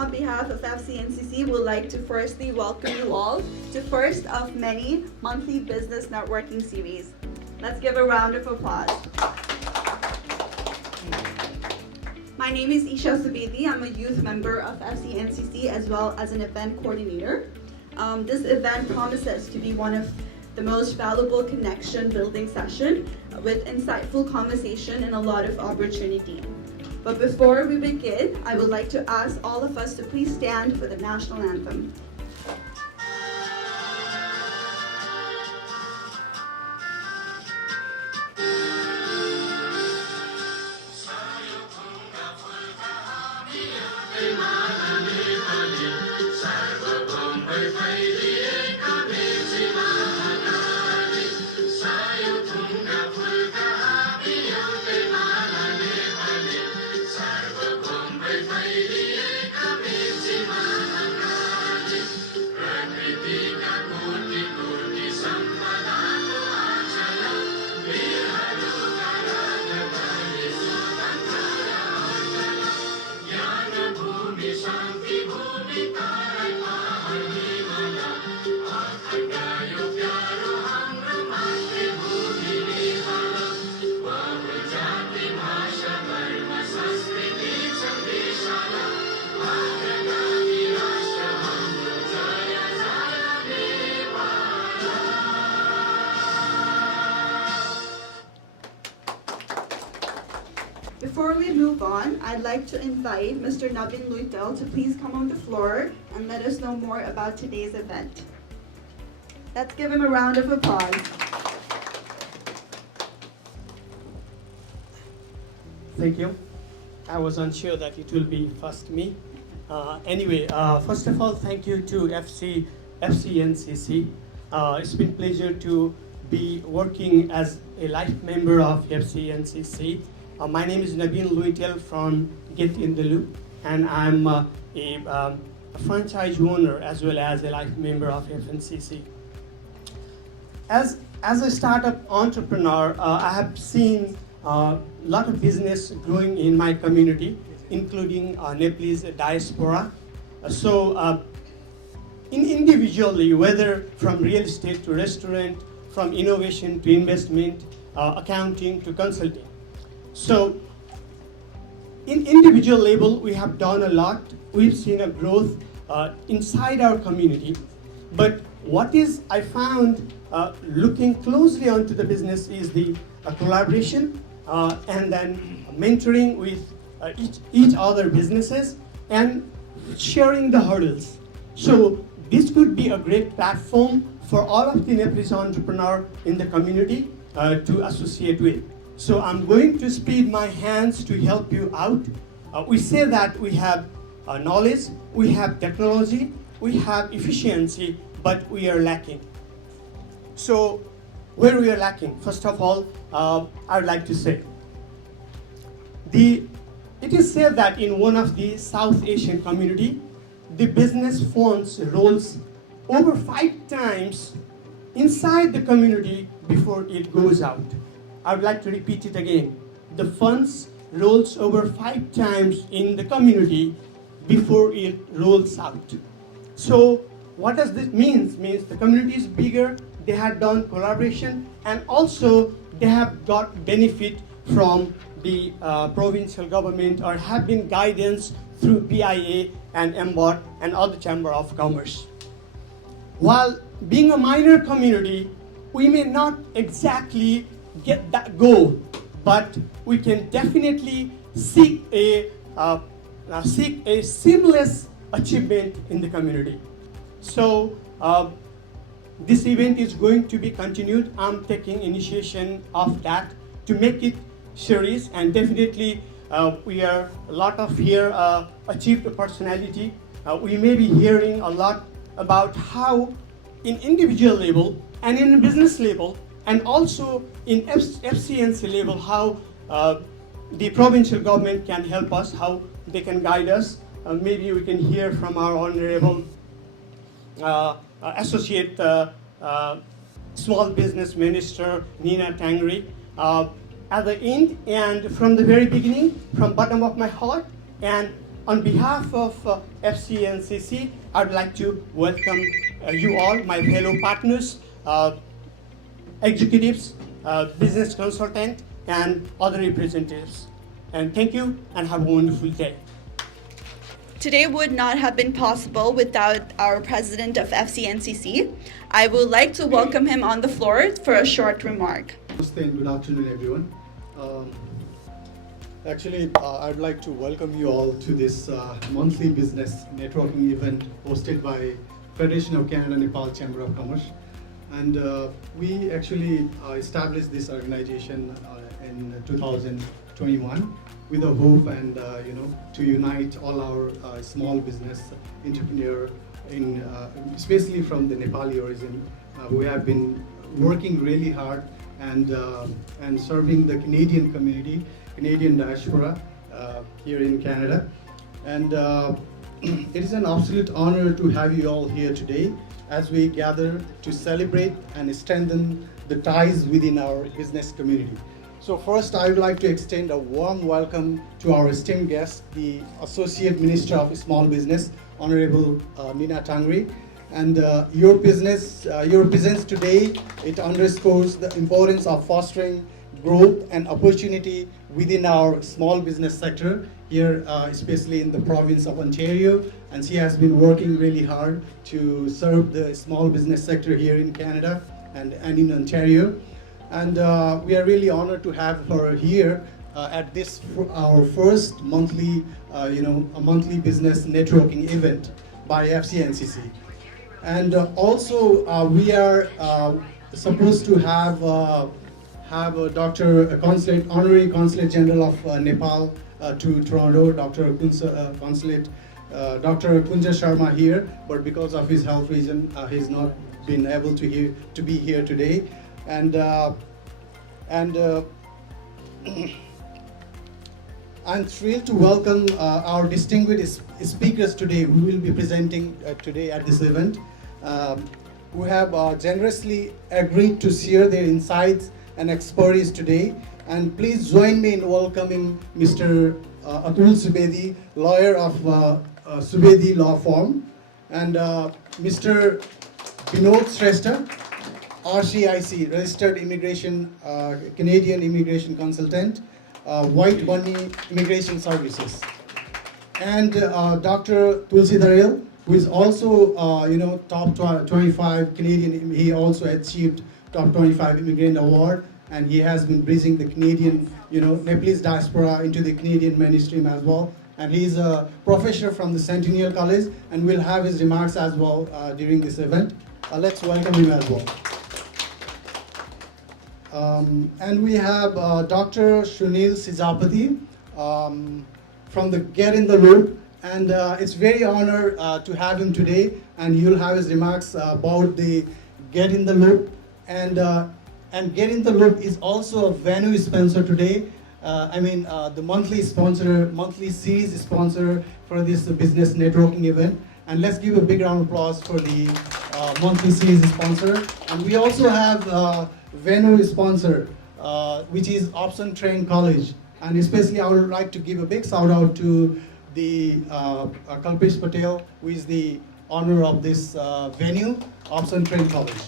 on behalf of FCNCC, would like to firstly welcome you all to first of many monthly business networking series. Let's give a round of applause. My name is Isha Subedi. I'm a youth member of FCNCC as well as an event coordinator. This event promises to be one of the most valuable connection building session with insightful conversation and a lot of opportunity. But before we begin, I would like to ask all of us to please stand for the national anthem. Before we move on, I'd like to invite Mr. Navin Luitel to please come on the floor and let us know more about today's event. Let's give him a round of applause. Thank you. I was unsure that it will be first me. Anyway, first of all, thank you to FCNCC. It's been a pleasure to be working as a life member of FCNCC. My name is Navin Luitel from Get in the Loop, and I'm a franchise owner as well as a life member of FNCC. As a startup entrepreneur, I have seen a lot of business growing in my community, including Nepalese diaspora. Individually, whether from real estate to restaurant, from innovation to investment, accounting to consulting. So, in individual level, we have done a lot. We've seen a growth inside our community. But what is I found looking closely onto the business is the collaboration and then mentoring with each other businesses and sharing the hurdles. So this could be a great platform for all of the Nepalese entrepreneurs in the community to associate with. So I'm going to speed my hands to help you out. We say that we have knowledge, we have technology, we have efficiency, but we are lacking. So where we are lacking, first of all, I would like to say, it is said that in one of the South Asian community, the business funds rolls over 5 times inside the community before it goes out. I would like to repeat it again. The funds rolls over 5 times in the community before it rolls out. So what does this mean? Means the community is bigger, they have done collaboration, and also they have got benefit from the provincial government or have been guidance through PIA and MBOT and other Chamber of Commerce. While being a minor community, we may not exactly get that goal, but we can definitely seek a seamless achievement in the community. So this event is going to be continued. I'm taking initiation of that to make it series, and definitely we are a lot of here achieved personality. We may be hearing a lot about how in individual level and in business level and also in FCNC level, how the provincial government can help us, how they can guide us. Maybe we can hear from our honorable associate small business minister, Nina Tangri, at the end and from the very beginning, from bottom of my heart, and On behalf of FCNCC, I would like to welcome you all, my fellow partners, executives, business consultant, and other representatives. And thank you, and have a wonderful day. Today would not have been possible without our president of FCNCC. I would like to welcome him on the floor for a short remark. Namaste and good afternoon, everyone. I'd like to welcome you all to this monthly business networking event hosted by Federation of Canada Nepal Chamber of Commerce. And we actually established this organization in 2021 with a hope and to unite all our small business entrepreneur in especially from the Nepali origin who have been working really hard and serving the Canadian community, Canadian diaspora here in Canada. And it is an absolute honor to have you all here today as we gather to celebrate and strengthen the ties within our business community. So first, I would like to extend a warm welcome to our esteemed guest, the Associate Minister of Small Business, Honorable Nina Tangri. And your presence today, it underscores the importance of fostering growth and opportunity within our small business sector here, especially in the province of Ontario. And she has been working really hard to serve the small business sector here in Canada and in Ontario. And we are really honored to have her here at this our first monthly, a monthly business networking event by FCNCC. And also we are supposed to have Dr. Honorary Consulate General of Nepal to Toronto, Dr. Consulate Dr. Kunja Sharma here, but because of his health reason, he's not been able to be here today. And I'm thrilled to welcome our distinguished speakers today who will be presenting today at this event, who have generously agreed to share their insights and expertise today. And please join me in welcoming Mr. Atul Subedi, lawyer of Subedi Law Firm, and Mr. Vinod Shrestha, RCIC, Registered Immigration, Canadian Immigration Consultant, White Bunny Immigration Services, and Dr. Tulsi Darel, who is also, top 25 Canadian. He also achieved top 25 immigrant award, and he has been bridging the Canadian, Nepalese diaspora into the Canadian mainstream as well. And he's a professor from the Centennial College, and we'll have his remarks as well during this event. Let's welcome him as well. And we have Dr. Sunil Sijapati from the Get in the Loop, and it's very honor to have him today, and you'll have his remarks about the Get in the Loop. And Get in the Loop is also a venue sponsor today. The monthly series sponsor for this business networking event. And let's give a big round of applause for the monthly series sponsor. And we also have venue sponsor, which is Option Train College. And especially I would like to give a big shout out to the Kalpesh Patel, who is the owner of this venue, Option Train College.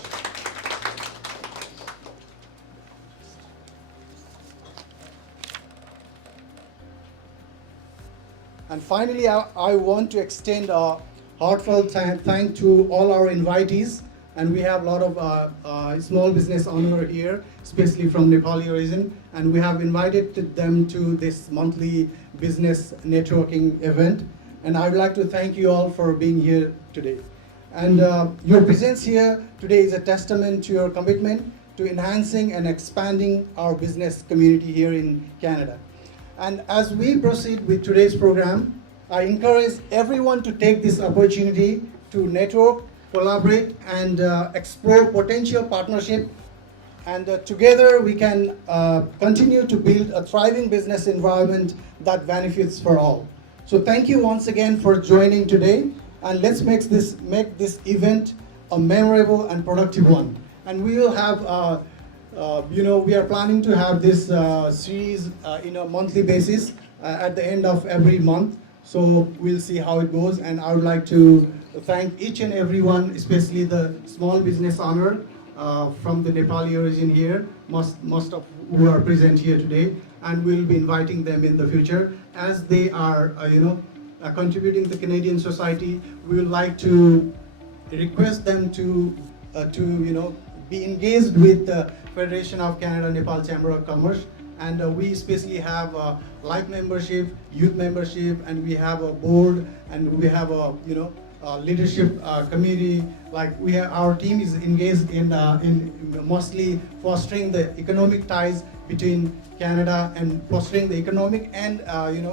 And finally, I want to extend a heartfelt thank to all our invitees. And we have a lot of small business owner here, especially from Nepali origin. And we have invited them to this monthly business networking event. And I would like to thank you all for being here today. And your presence here today is a testament to your commitment to enhancing and expanding our business community here in Canada. And as we proceed with today's program, I encourage everyone to take this opportunity to network, collaborate, and explore potential partnership. And together we can continue to build a thriving business environment that benefits for all. So thank you once again for joining today, and let's make this event a memorable and productive one. And we will have, we are planning to have this series in a monthly basis at the end of every month. So we'll see how it goes, and I would like to thank each and everyone, especially the small business owner from the Nepali origin here, most of who are present here today, and we'll be inviting them in the future as they are, contributing to Canadian society. We would like to request them to be engaged with the Federation of Canada Nepal Chamber of Commerce, and we especially have life membership, youth membership, and we have a board, and we have a leadership committee. Like our team is engaged in mostly fostering the economic ties between Canada and fostering the economic and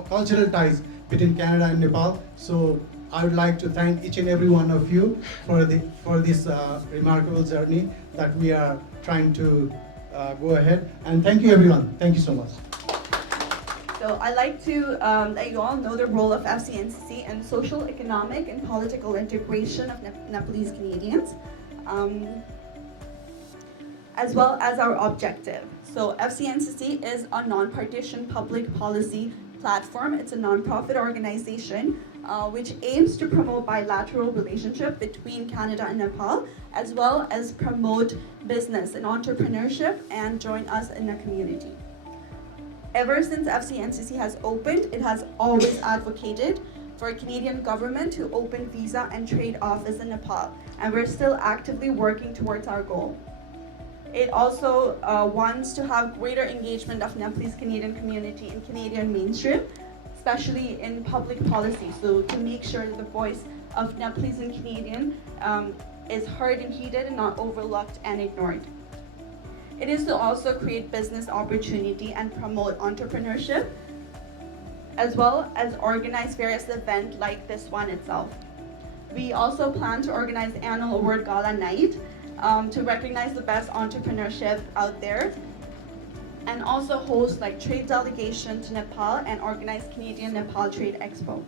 cultural ties between Canada and Nepal. So I would like to thank each and every one of you for this remarkable journey that we are trying to go ahead. And thank you, everyone. Thank you so much. So I'd like to let you all know the role of FCNCC in social, economic, and political integration of Nepalese Canadians, as well as our objective. So FCNCC is a non-partisan public policy platform. It's a non-profit organization which aims to promote bilateral relationship between Canada and Nepal, as well as promote business and entrepreneurship and join us in the community. Ever since FCNCC has opened, it has always advocated for a Canadian government to open visa and trade office in Nepal, and we're still actively working towards our goal. It also wants to have greater engagement of Nepalese Canadian community in Canadian mainstream, especially in public policy, so to make sure that the voice of Nepalese and Canadian is heard and heeded and not overlooked and ignored. It is to also create business opportunity and promote entrepreneurship, as well as organize various events like this one itself. We also plan to organize the annual award gala night to recognize the best entrepreneurship out there, and also host like trade delegation to Nepal and organize Canadian Nepal Trade Expo.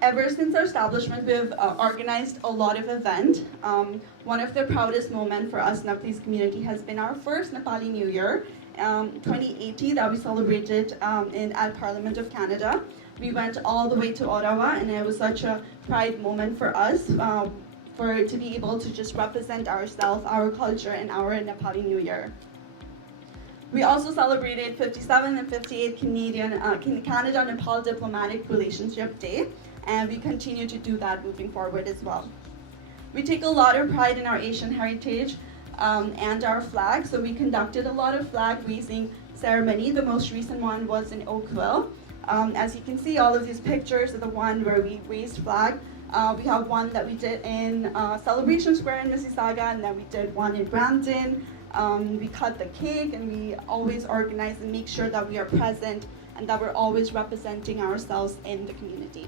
Ever since our establishment, we've organized a lot of events. One of the proudest moments for us Nepalese community has been our first Nepali New Year, 2018, that we celebrated at Parliament of Canada. We went all the way to Ottawa, and it was such a pride moment for us to be able to just represent ourselves, our culture, and our Nepali New Year. We also celebrated 57th and 58th Canada-Nepal Diplomatic Relationship Day, and we continue to do that moving forward as well. We take a lot of pride in our Asian heritage and our flag, so we conducted a lot of flag raising ceremony. The most recent one was in Oakville. As you can see, all of these pictures are the one where we raised flag. We have one that we did in Celebration Square in Mississauga, and then we did one in Brampton. We cut the cake, and we always organize and make sure that we are present and that we're always representing ourselves in the community.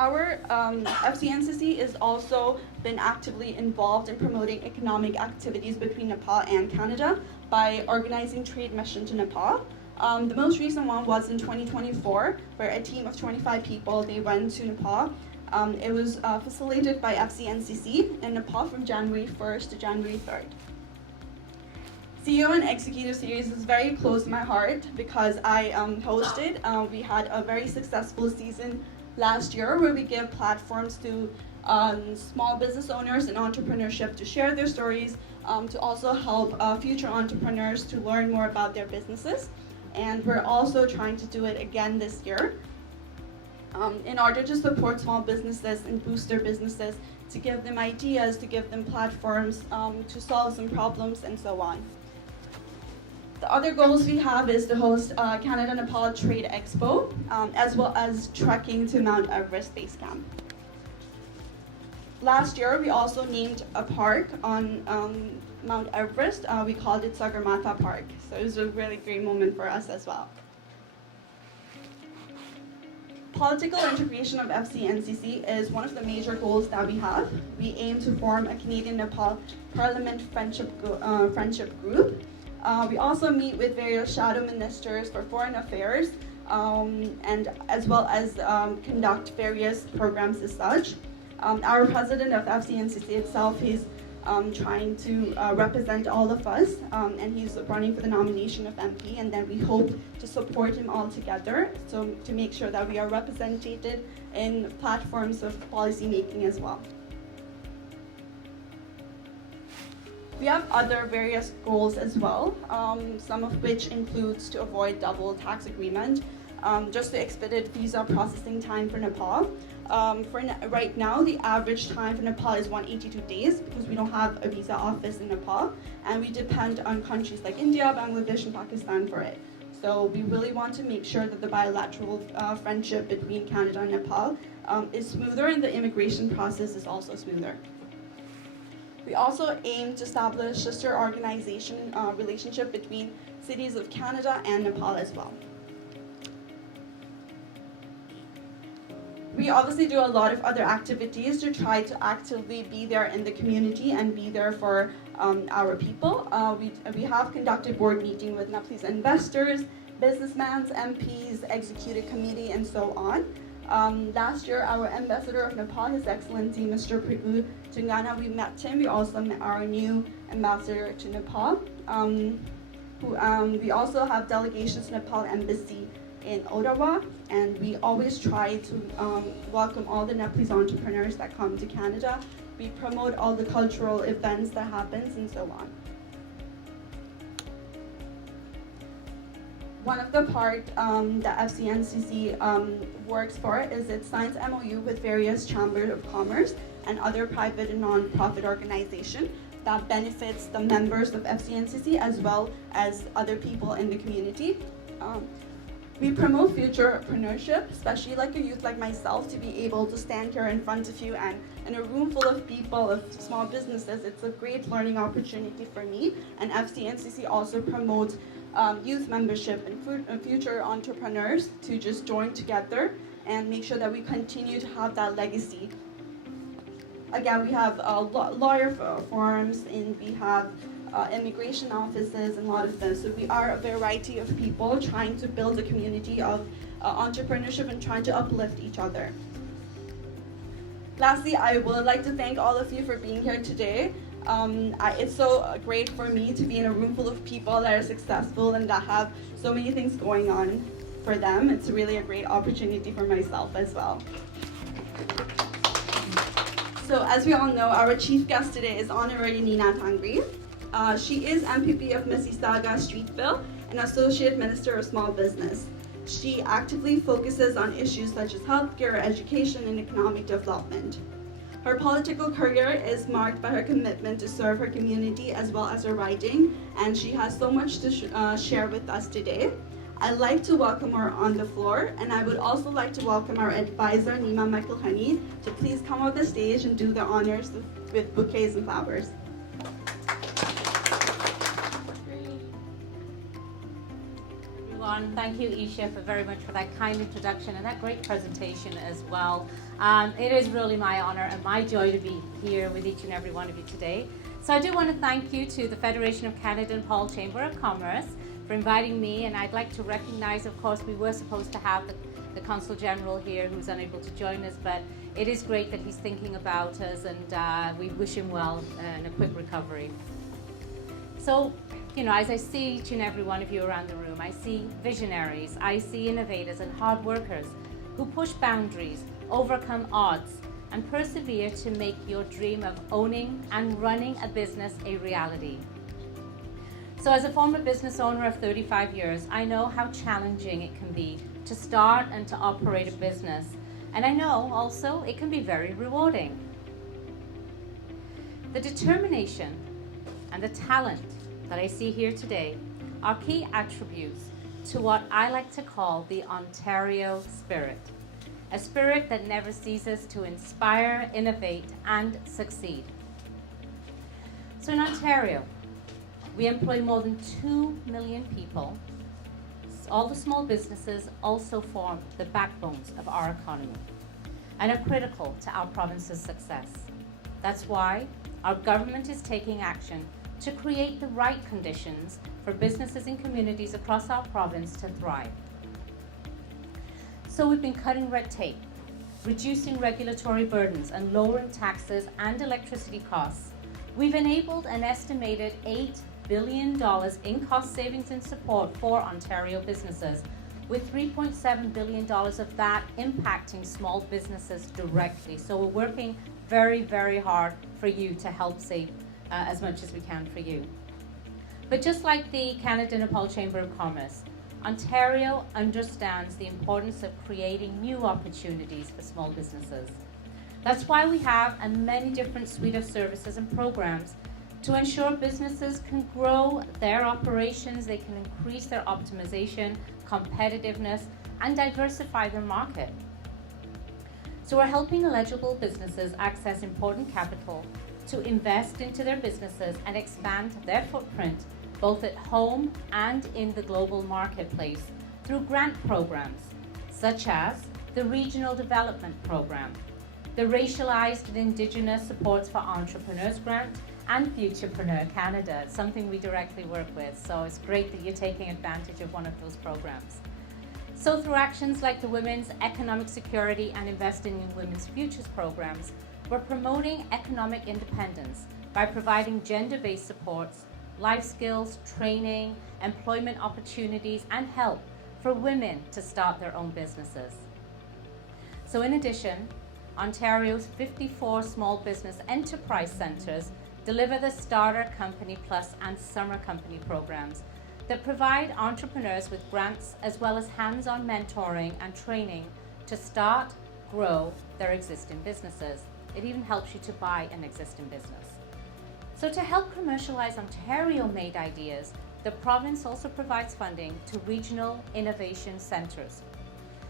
Our FCNCC has also been actively involved in promoting economic activities between Nepal and Canada by organizing trade mission to Nepal. The most recent one was in 2024, where a team of 25 people, they went to Nepal. It was facilitated by FCNCC in Nepal from January 1st to January 3rd. CEO and Executive Series is very close to my heart because I hosted. We had a very successful season last year where we give platforms to small business owners and entrepreneurship to share their stories, to also help future entrepreneurs to learn more about their businesses. And we're also trying to do it again this year in order to support small businesses and boost their businesses, to give them ideas, to give them platforms, to solve some problems, and so on. The other goals we have is to host Canada-Nepal Trade Expo, as well as trekking to Mount Everest Base Camp. Last year, we also named a park on Mount Everest. We called it Sagarmatha Park, so it was a really great moment for us as well. Political integration of FCNCC is one of the major goals that we have. We aim to form a Canadian-Nepal Parliament friendship group. We also meet with various shadow ministers for foreign affairs, and as well as conduct various programs as such. Our president of FCNCC itself, he's trying to represent all of us, and he's running for the nomination of MP, and then we hope to support him all together, so to make sure that we are represented in platforms of policy making as well. We have other various goals as well, some of which includes to avoid double tax agreement, just to expedite visa processing time for Nepal. Right now, the average time for Nepal is 182 days because we don't have a visa office in Nepal, and we depend on countries like India, Bangladesh, and Pakistan for it. So we really want to make sure that the bilateral friendship between Canada and Nepal is smoother, and the immigration process is also smoother. We also aim to establish sister organization relationship between cities of Canada and Nepal as well. We obviously do a lot of other activities to try to actively be there in the community and be there for our people. We have conducted board meeting with Nepalese investors, businessmen, MPs, executive committee, and so on. Last year, our ambassador of Nepal, His Excellency Mr. Prigu Tungana, we met him. We also met our new ambassador to Nepal. We also have delegations to Nepal Embassy in Ottawa, and we always try to welcome all the Nepalese entrepreneurs that come to Canada. We promote all the cultural events that happens and so on. One of the part that FCNCC works for is it signs MOU with various chambers of commerce and other private and non-profit organizations that benefits the members of FCNCC as well as other people in the community. We promote future entrepreneurship, especially like a youth like myself, to be able to stand here in front of you and in a room full of people, of small businesses. It's a great learning opportunity for me. And FCNCC also promotes youth membership and future entrepreneurs to just join together and make sure that we continue to have that legacy. Again, we have lawyer forums, and we have immigration offices, and a lot of them. So we are a variety of people trying to build a community of entrepreneurship and trying to uplift each other. Lastly, I would like to thank all of you for being here today. It's so great for me to be in a room full of people that are successful and that have so many things going on for them. It's really a great opportunity for myself as well. So as we all know, our chief guest today is Honorary Nina Tangri. She is MPP of Mississauga Streetville and Associate Minister of Small Business. She actively focuses on issues such as healthcare, education, and economic development. Her political career is marked by her commitment to serve her community as well as her riding, and she has so much to share with us today. I'd like to welcome her on the floor, and I would also like to welcome our advisor, Nima McElhenney, to please come on the stage and do the honors with bouquets and flowers. Thank you, Isha, very much for that kind introduction and that great presentation as well. It is really my honor and my joy to be here with each and every one of you today. So I do want to thank you to the Federation of Canada and Paul Chamber of Commerce for inviting me, and I'd like to recognize, of course, we were supposed to have the Consul General here who's unable to join us, but it is great that he's thinking about us, and we wish him well and a quick recovery. So, you know, as I see each and every one of you around the room, I see visionaries, I see innovators and hard workers who push boundaries, overcome odds, and persevere to make your dream of owning and running a business a reality. So as a former business owner of 35 years, I know how challenging it can be to start and to operate a business. And I know also it can be very rewarding. The determination and the talent that I see here today are key attributes to what I like to call the Ontario spirit, a spirit that never ceases to inspire, innovate, and succeed. So in Ontario, we employ more than 2 million people. All the small businesses also form the backbones of our economy and are critical to our province's success. That's why our government is taking action to create the right conditions for businesses and communities across our province to thrive. So we've been cutting red tape, reducing regulatory burdens, and lowering taxes and electricity costs, We've enabled an estimated $8 billion in cost savings and support for Ontario businesses, with $3.7 billion of that impacting small businesses directly. So we're working very, very hard for you to help save as much as we can for you. But just like the Canada-Nepal Chamber of Commerce, Ontario understands the importance of creating new opportunities for small businesses. That's why we have a many different suite of services and programs to ensure businesses can grow their operations, they can increase their optimization, competitiveness, and diversify their market. So we're helping eligible businesses access important capital to invest into their businesses and expand their footprint both at home and in the global marketplace through grant programs such as the Regional Development Program, the Racialized and Indigenous Supports for Entrepreneurs Grant, and Futurepreneur Canada, something we directly work with. So it's great that you're taking advantage of one of those programs. So through actions like the Women's Economic Security and Investing in Women's Futures programs, we're promoting economic independence by providing gender-based supports, life skills, training, employment opportunities, and help for women to start their own businesses. So in addition, Ontario's 54 small business enterprise centres deliver the Starter Company Plus and Summer Company programs that provide entrepreneurs with grants as well as hands-on mentoring and training to start, grow their existing businesses. It even helps you to buy an existing business. So to help commercialize Ontario-made ideas, the province also provides funding to regional innovation centres.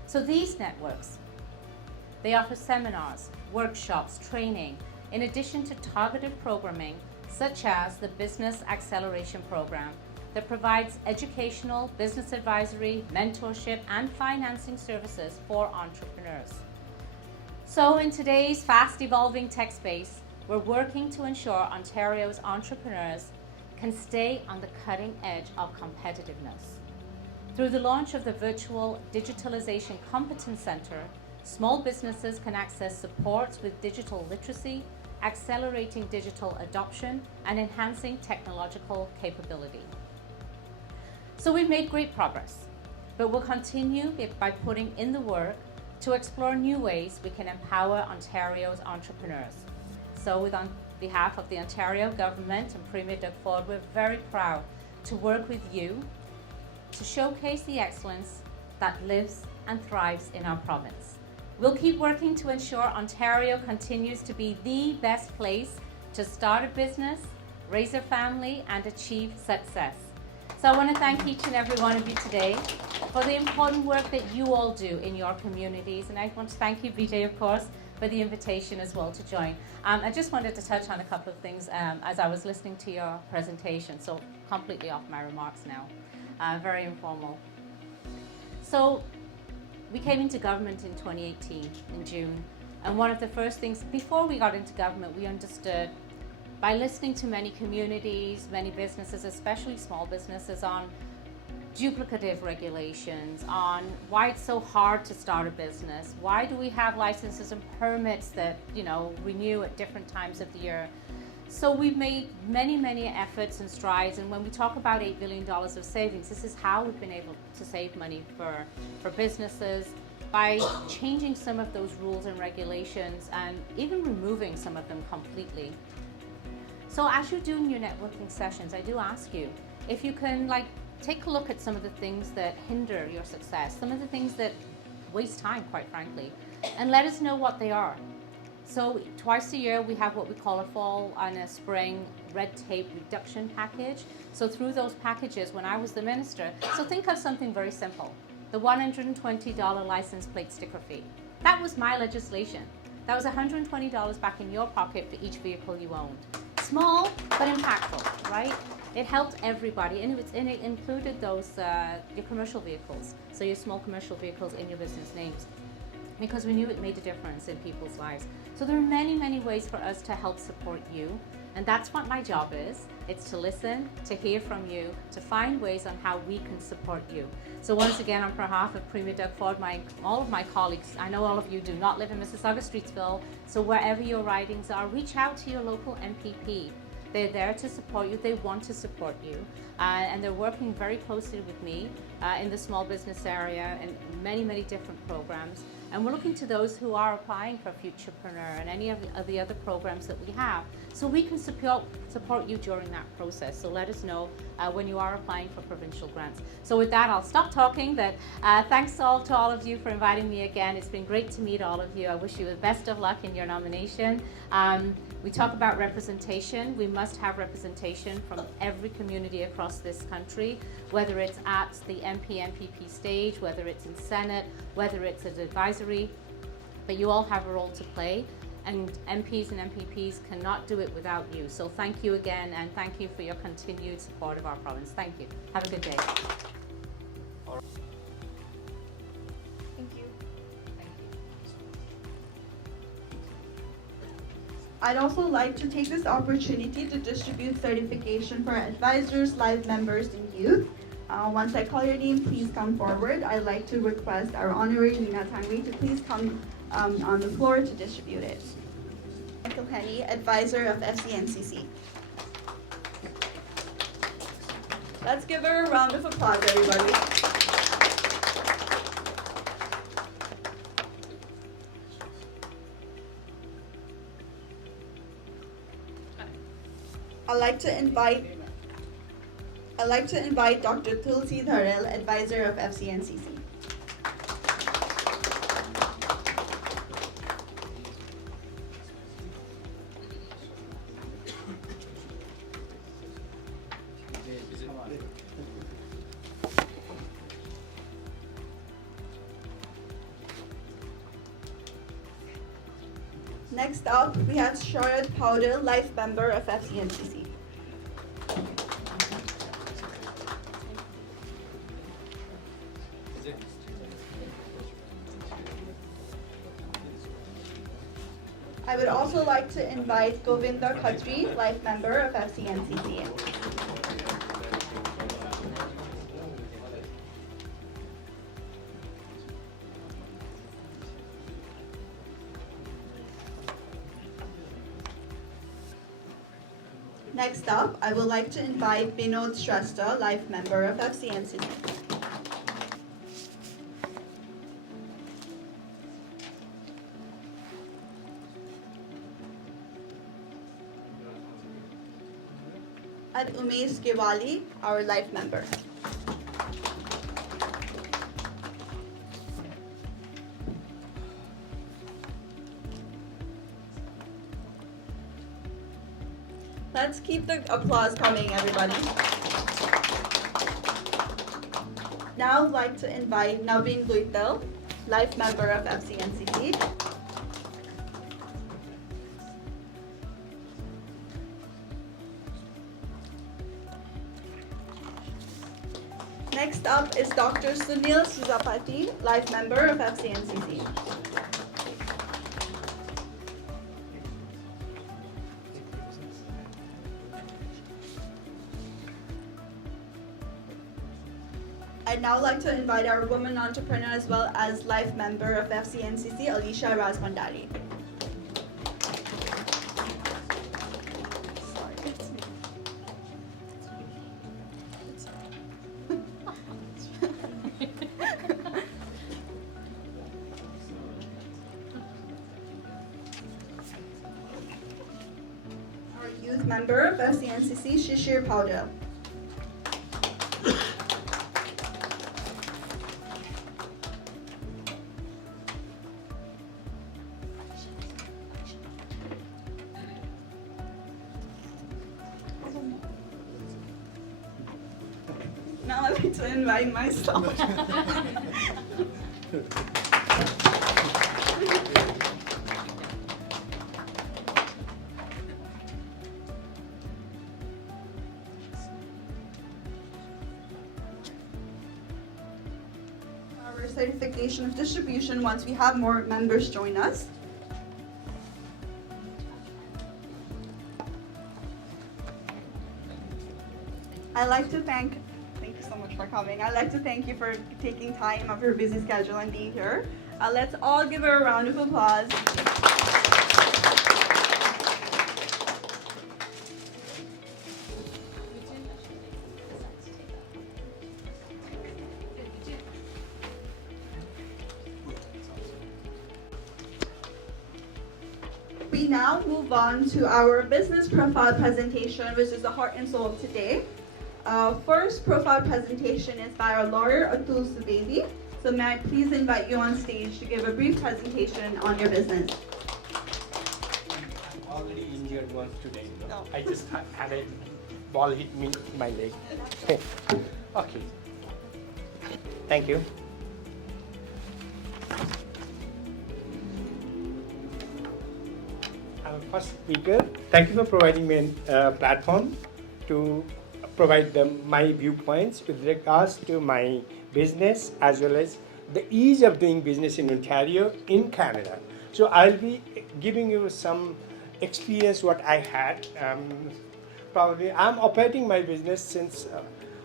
So these networks, they offer seminars, workshops, training, in addition to targeted programming such as the Business Acceleration Program that provides educational, business advisory, mentorship, and financing services for entrepreneurs. So in today's fast evolving tech space, we're working to ensure Ontario's entrepreneurs can stay on the cutting edge of competitiveness. Through the launch of the Virtual Digitalization Competence Centre, small businesses can access supports with digital literacy, accelerating digital adoption, and enhancing technological capability. So we've made great progress, but we'll continue by putting in the work to explore new ways we can empower Ontario's entrepreneurs. So on behalf of the Ontario government and Premier Doug Ford, we're very proud to work with you to showcase the excellence that lives and thrives in our province. We'll keep working to ensure Ontario continues to be the best place to start a business, raise a family, and achieve success. So I want to thank each and every one of you today for the important work that you all do in your communities. And I want to thank you, Vijay, of course, for the invitation as well to join. I just wanted to touch on a couple of things as I was listening to your presentation. So completely off my remarks now, very informal. So we came into government in 2018, in June, and one of the first things, before we got into government, we understood by listening to many communities, many businesses, especially small businesses, on duplicative regulations, on why it's so hard to start a business, why do we have licenses and permits that, renew at different times of the year. So we've made many efforts and strides, and when we talk about $8 billion of savings, this is how we've been able to save money for businesses by changing some of those rules and regulations and even removing some of them completely. So as you're doing your networking sessions, I do ask you if you can take a look at some of the things that hinder your success, some of the things that waste time, quite frankly, and let us know what they are. So twice a year we have what we call a fall and a spring red tape reduction package. So through those packages, when I was the minister, so think of something very simple. The $120 license plate sticker fee. That was my legislation. That was $120 back in your pocket for each vehicle you owned. Small, but impactful, right? It helped everybody, and it included those, your commercial vehicles, so your small commercial vehicles in your business names, because we knew it made a difference in people's lives. So there are many ways for us to help support you, and that's what my job is. It's to listen, to hear from you, to find ways on how we can support you. So once again, on behalf of Premier Doug Ford, all of my colleagues, I know all of you do not live in Mississauga, Streetsville, so wherever your ridings are, reach out to your local MPP. They're there to support you. They want to support you. And they're working very closely with me in the small business area and many, many different programs. And we're looking to those who are applying for Futurepreneur and any of the other programs that we have, so we can support you during that process. So let us know when you are applying for provincial grants. So with that, I'll stop talking. Thanks to all of you for inviting me again. It's been great to meet all of you. I wish you the best of luck in your nomination. We talk about representation. We must have representation from every community across this country, whether it's at the MP, MPP stage, whether it's in Senate, whether it's at advisory, but you all have a role to play, and MPs and MPPs cannot do it without you. So thank you again, and thank you for your continued support of our province. Thank you. Have a good day. Thank you. I'd also like to take this opportunity to distribute certification for advisors, live members, and youth. Once I call your name, please come forward. I'd like to request our honorary Nina Tangri to please come on the floor to distribute it. Michael Henny, advisor of FCNCC. Let's give her a round of applause, everybody. I'd like to invite Dr. Tulsi Dharel, advisor of FCNCC. Next up, we have Sharad Paudel, life member of FCNCC. I would also like to invite Govinda Khatri, life member of FCNCC. Next up, I would like to invite Binod Shrestha, life member of FCNCC. And Umesh Gewali, our life member. Let's keep the applause coming, everybody. Now I'd like to invite Naveen Luitel, life member of FCNCC. Next up is Dr. Sunil Suzapati, life member of FCNCC. I'd now like to invite our woman entrepreneur as well as life member of FCNCC, Alicia Razmandari. Our youth member of FCNCC, Shishir Paudel. Now I'd like to invite myself. Our certification of distribution once we have more members join us. I'd like to thank you so much for coming. I'd like to thank you for taking time of your busy schedule and being here. Let's all give her a round of applause. we now move on to our business profile presentation, which is the heart and soul of today. First profile presentation is by our lawyer, Atul Subedi. So may I please invite you on stage to give a brief presentation on your business. I'm already injured once today. No. I just had a ball hit me in my leg. Okay. Thank you. I'm a first speaker. Thank you for providing me a platform to provide my viewpoints with regards to my business as well as the ease of doing business in Ontario in Canada. So I'll be giving you some experience what I had. Probably I'm operating my business since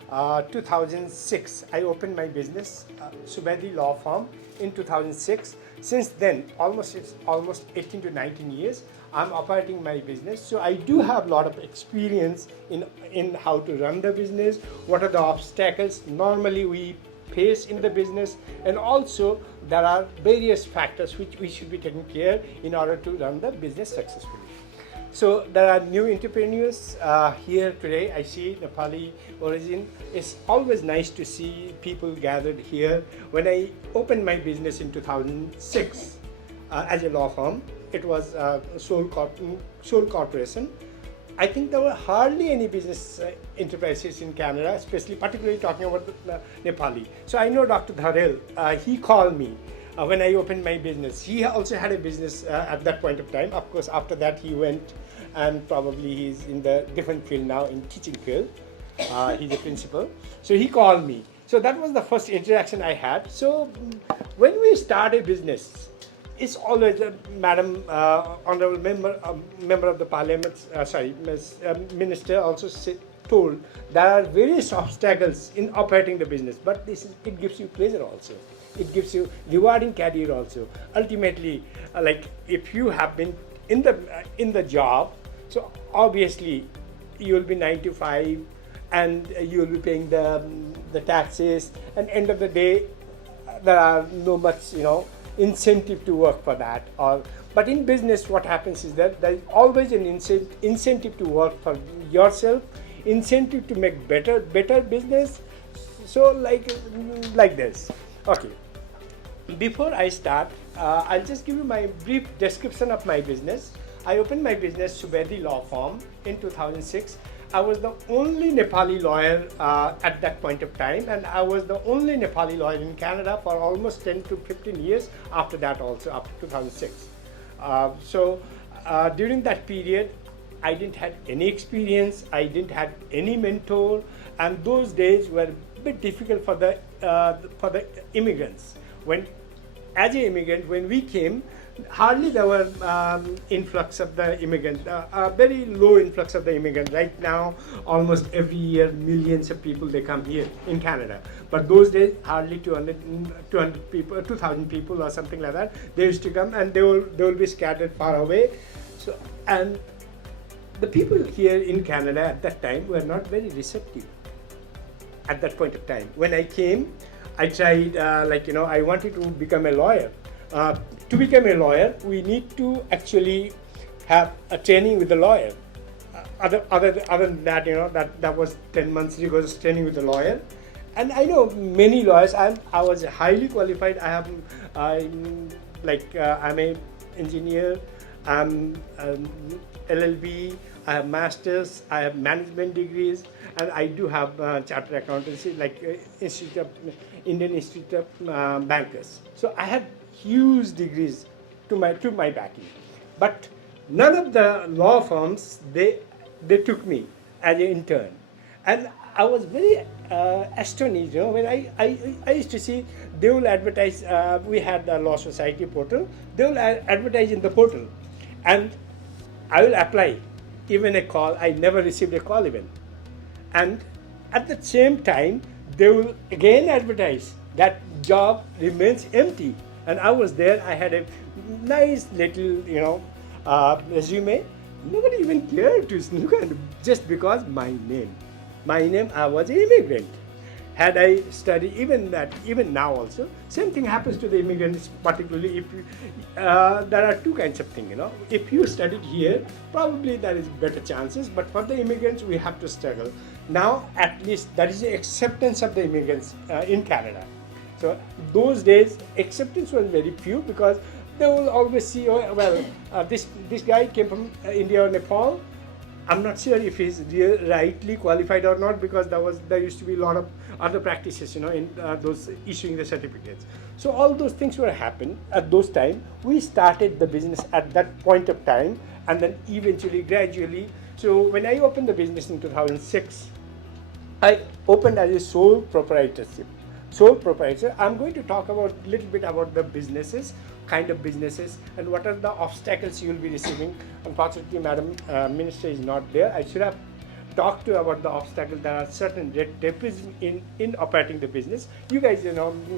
2006. I opened my business, Subedi Law Firm, in 2006. Since then, it's almost 18 to 19 years, I'm operating my business. So I do have a lot of experience in how to run the business, what are the obstacles normally we face in the business, and also there are various factors which we should be taking care in order to run the business successfully. So there are new entrepreneurs here today. I see Nepali origin. It's always nice to see people gathered here. When I opened my business in 2006 as a law firm, it was a sole corporation. I think there were hardly any business enterprises in Canada, especially particularly talking about the Nepali. So I know Dr. Dharel, he called me when I opened my business. He also had a business at that point of time. Of course, after that he went and probably he's in the different field now, in teaching field. He's a principal. So he called me. So that was the first interaction I had. So when we start a business, it's always, Madam Honorable Member of the Parliament, Minister also told there are various obstacles in operating the business, but it gives you pleasure also. It gives you rewarding career also. Ultimately, like if you have been in the job, so obviously you will be 9 to 5 and you will be paying the taxes, and end of the day there are no much incentive to work for that. But in business what happens is that there is always an incentive to work for yourself, incentive to make better business. So like this. Okay, before I start, I'll just give you my brief description of my business. I opened my business Subedi Law Firm in 2006. I was the only Nepali lawyer at that point of time, and I was the only Nepali lawyer in Canada for almost 10 to 15 years after that also, after 2006. During that period, I didn't have any experience, I didn't have any mentor, and those days were a bit difficult for the immigrants. As an immigrant, when we came, hardly there were influx of the immigrant, very low influx of the immigrant. Right now, almost every year, millions of people, they come here in Canada. But those days, hardly 200 people, 2,000 people or something like that, they used to come, and they will be scattered far away. So, and the people here in Canada at that time were not very receptive at that point of time. When I came, I tried, I wanted to become a lawyer. To become a lawyer, we need to actually have a training with a lawyer. Other than that, that was 10 months ago, training with a lawyer. And I know many lawyers. I was highly qualified. I'm an engineer. I'm LLB. I have masters. I have management degrees, and I do have chartered accountancy, like Indian Institute of Bankers. So I have huge degrees to my backing, but none of the law firms they took me as an intern, and I was very astonished. When I used to see they will advertise. We had the Law Society portal. They will advertise in the portal, and I will apply. Even a call, I never received a call even, and at the same time they will again advertise. That job remains empty. And I was there, I had a nice little, resume. Nobody even cared to look at it, just because my name, I was an immigrant. had I studied even now also, same thing happens to the immigrants, particularly if you, there are two kinds of things, If you studied here, probably there is better chances, but for the immigrants, we have to struggle. Now, at least, that is the acceptance of the immigrants in Canada. So, those days, acceptance was very few because they will always see, oh, well, this guy came from India or Nepal. I'm not sure if he's rightly qualified or not because there used to be a lot of other practices, in those issuing the certificates. So all those things were happened at those time. We started the business at that point of time, and then eventually, gradually. So when I opened the business in 2006, I opened as a sole proprietorship. Sole proprietor. I'm going to talk about a little bit about the businesses, kind of businesses, and what are the obstacles you will be receiving. Unfortunately, Madam Minister is not there. I should have talked to you about the obstacles. There are certain red tapes in operating the business. You guys,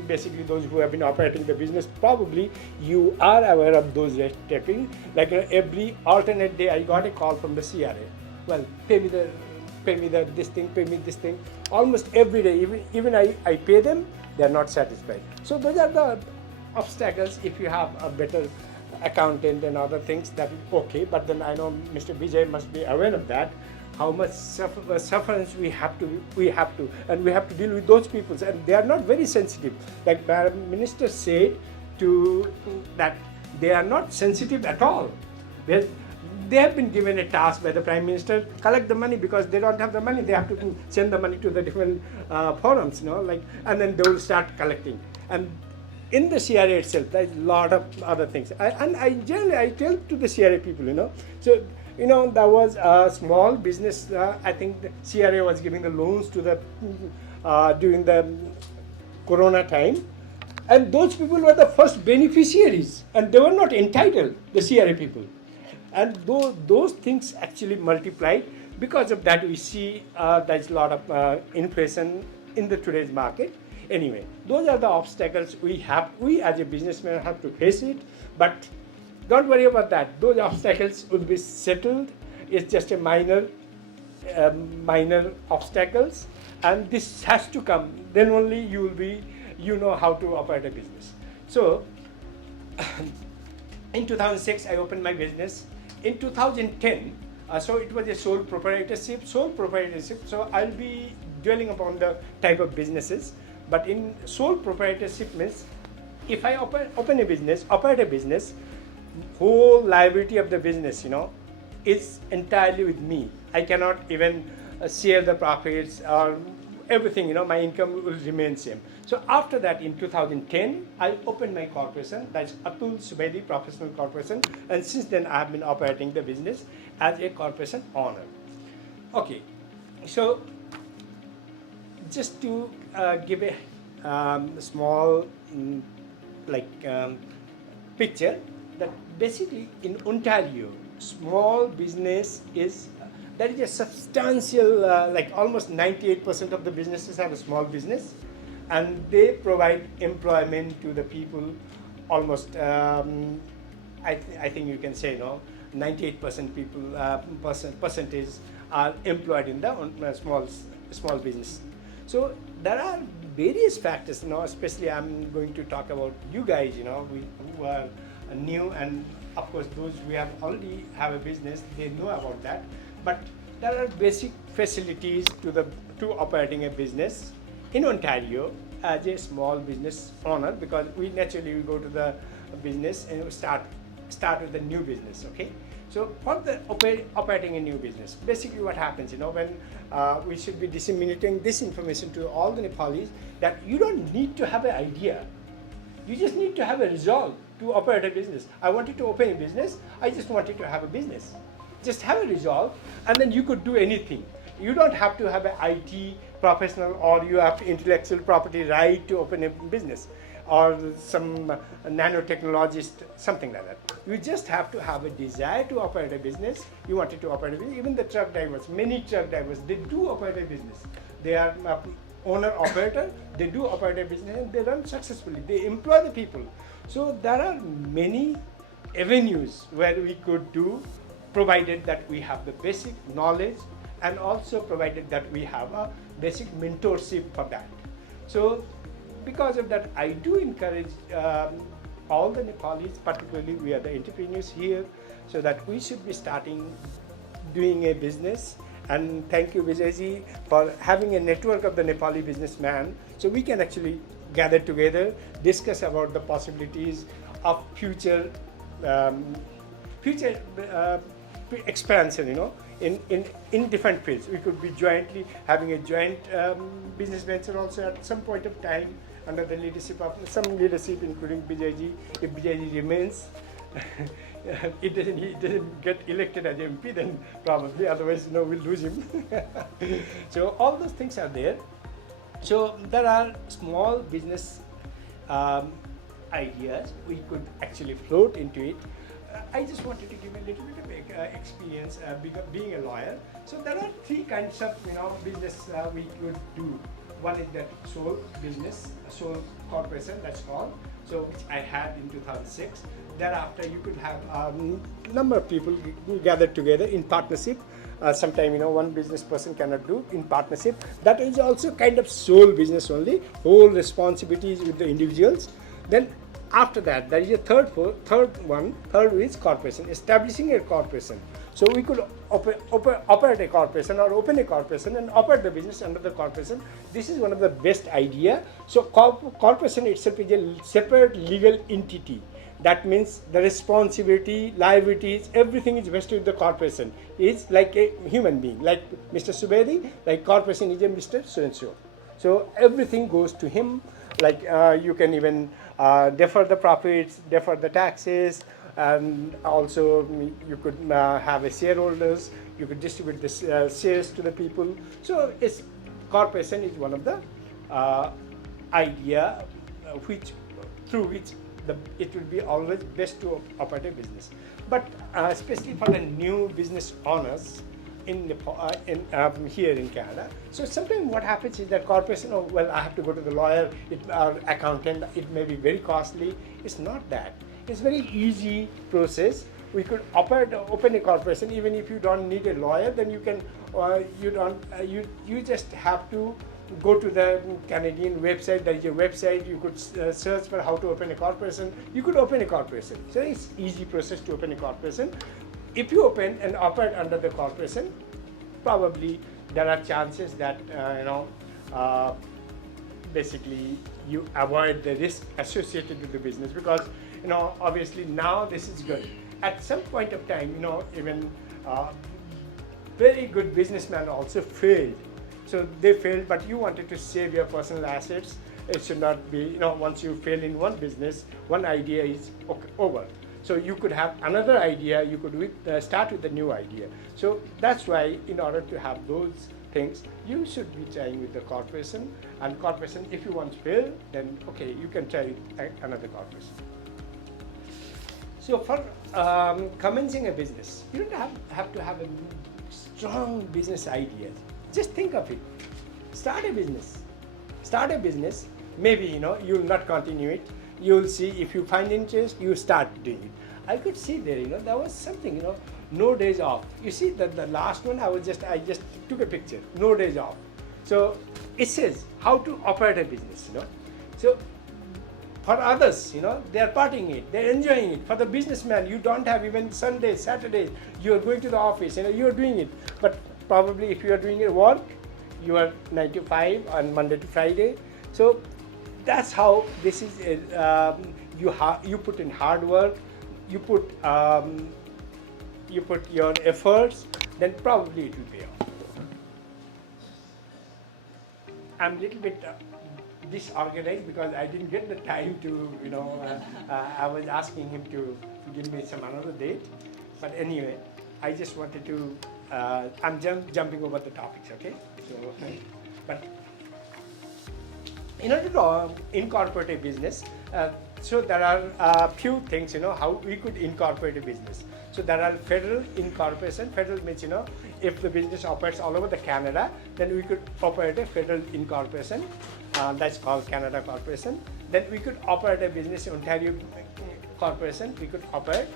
basically those who have been operating the business, probably you are aware of those red taping. Like every alternate day, I got a call from the CRA. Well, pay me this thing. Almost every day, even I pay them, they are not satisfied. So those are the obstacles. If you have a better accountant and other things, that is okay. But then I know Mr. Vijay must be aware of that. How much sufferance we have to deal with those people, and they are not very sensitive. Like the minister said that they are not sensitive at all. They have been given a task by the Prime Minister, collect the money because they don't have the money. They have to send the money to the different forums, and then they will start collecting. And in the CRA itself, there is a lot of other things. I generally tell to the CRA people, So, there was a small business. I think the CRA was giving the loans to the during the Corona time, and those people were the first beneficiaries, and they were not entitled. The CRA people. And those things actually multiplied. Because of that, we see there's a lot of inflation in the today's market. Anyway, those are the obstacles we have. We as a businessman have to face it. But don't worry about that. Those obstacles will be settled. It's just a minor obstacles, and this has to come. Then only you know how to operate a business. So, in 2006, I opened my business. In 2010, so it was a sole proprietorship. So I'll be dwelling upon the type of businesses. But in sole proprietorship means, if I operate a business, whole liability of the business, is entirely with me. I cannot even share the profits or everything, my income will remain same. So after that, in 2010, I opened my corporation, that's Atul Subedi Professional Corporation, and since then I have been operating the business as a corporation owner. Okay, so just to give a small picture, that basically in Ontario, small business is there is a substantial, almost 98% of the businesses are a small business, and they provide employment to the people. Almost, I think you can say 98% people percentage are employed in the small business. So there are various factors, especially I'm going to talk about you guys, who are new, and of course those who have already have a business, they know about that. But there are basic facilities to operating a business in Ontario as a small business owner, because we naturally go to the business and we start with a new business. Okay, so for the operating a new business, basically what happens, when we should be disseminating this information to all the Nepalis, that you don't need to have an idea, you just need to have a resolve to operate a business. I wanted to open a business, I just wanted to have a business. Just have a resolve, and then you could do anything. You don't have to have an IT professional, or you have intellectual property right to open a business, or some nanotechnologist, something like that. You just have to have a desire to operate a business. You wanted to operate a business. Even the truck drivers, many truck drivers, they do operate a business. They are owner-operator, they do operate a business, and they run successfully. They employ the people. So there are many avenues where we could do, provided that we have the basic knowledge, and also provided that we have a basic mentorship for that. So because of that, I do encourage all the Nepalis, particularly we are the entrepreneurs here, so that we should be starting doing a business. And thank you, Vijayji, for having a network of the Nepali businessman, so we can actually gather together, discuss about the possibilities of future expansion, in different fields. We could be jointly having a joint business venture also at some point of time under the leadership of some leadership, including Vijayji. If Vijayji remains, he doesn't get elected as MP, then probably, otherwise we'll lose him. So all those things are there. So there are small business ideas we could actually float into it. I just wanted to give a little bit of experience being a lawyer. So there are three kinds of business we could do. One is that sole business, sole corporation, that's called. So which I had in 2006. Thereafter, you could have a number of people gathered together in partnership. Sometimes one business person cannot do in partnership. That is also kind of sole business only. Whole responsibilities with the individuals. Then after that, there is a third is corporation, establishing a corporation. So we could operate a corporation or open a corporation and operate the business under the corporation. This is one of the best idea. So corporation itself is a separate legal entity. That means the responsibility, liabilities, everything is vested with the corporation. It's like a human being, like Mr. Subedi, like corporation is a Mr. So-and-so. So everything goes to him. Like you can even defer the profits, defer the taxes, and also you could have a shareholders. You could distribute the shares to the people. So corporation is one of the idea through which it will be always best to operate a business. But especially for the new business owners here in Canada. So sometimes what happens is that corporation, I have to go to the lawyer, or accountant, it may be very costly. It's not that. It's very easy process. We could open a corporation even if you don't need a lawyer. Then you can, you just have to go to the Canadian website. There is a website. You could search for how to open a corporation. You could open a corporation. So it's easy process to open a corporation. If you open and operate under the corporation, probably there are chances that basically you avoid the risk associated with the business, because obviously now this is good. At some point of time, even very good businessmen also failed. So they failed, but you wanted to save your personal assets. It should not be, once you fail in one business, one idea is over. So you could have another idea, you could start with a new idea. So that's why in order to have those things, you should be trying with the corporation. And corporation, if you want to fail, then okay, you can try another corporation. So for commencing a business, you don't have to have a strong business idea. Just think of it. Start a business. Maybe you will not continue it. You will see, if you find interest, you start doing it. I could see there, there was something, no days off. You see that the last one, I just took a picture, no days off. So it says how to operate a business, So for others, they are partying it, they're enjoying it. For the businessman, you don't have even Sundays, Saturdays, you are going to the office, you are doing it. But probably if you are doing your work, you are 9 to 5 on Monday to Friday. So that's how this is. You put in hard work, you put your efforts, then probably it will pay off. I'm a little bit disorganized because I didn't get the time to, I was asking him to give me some another date. But anyway, I just wanted to, I'm jumping over the topics, okay? So, but in order to incorporate a business, so there are a few things, how we could incorporate a business. So there are federal incorporation. Federal means, if the business operates all over the Canada, then we could operate a federal incorporation. That's called Canada Corporation. Then we could operate a business in Ontario Corporation. We could operate.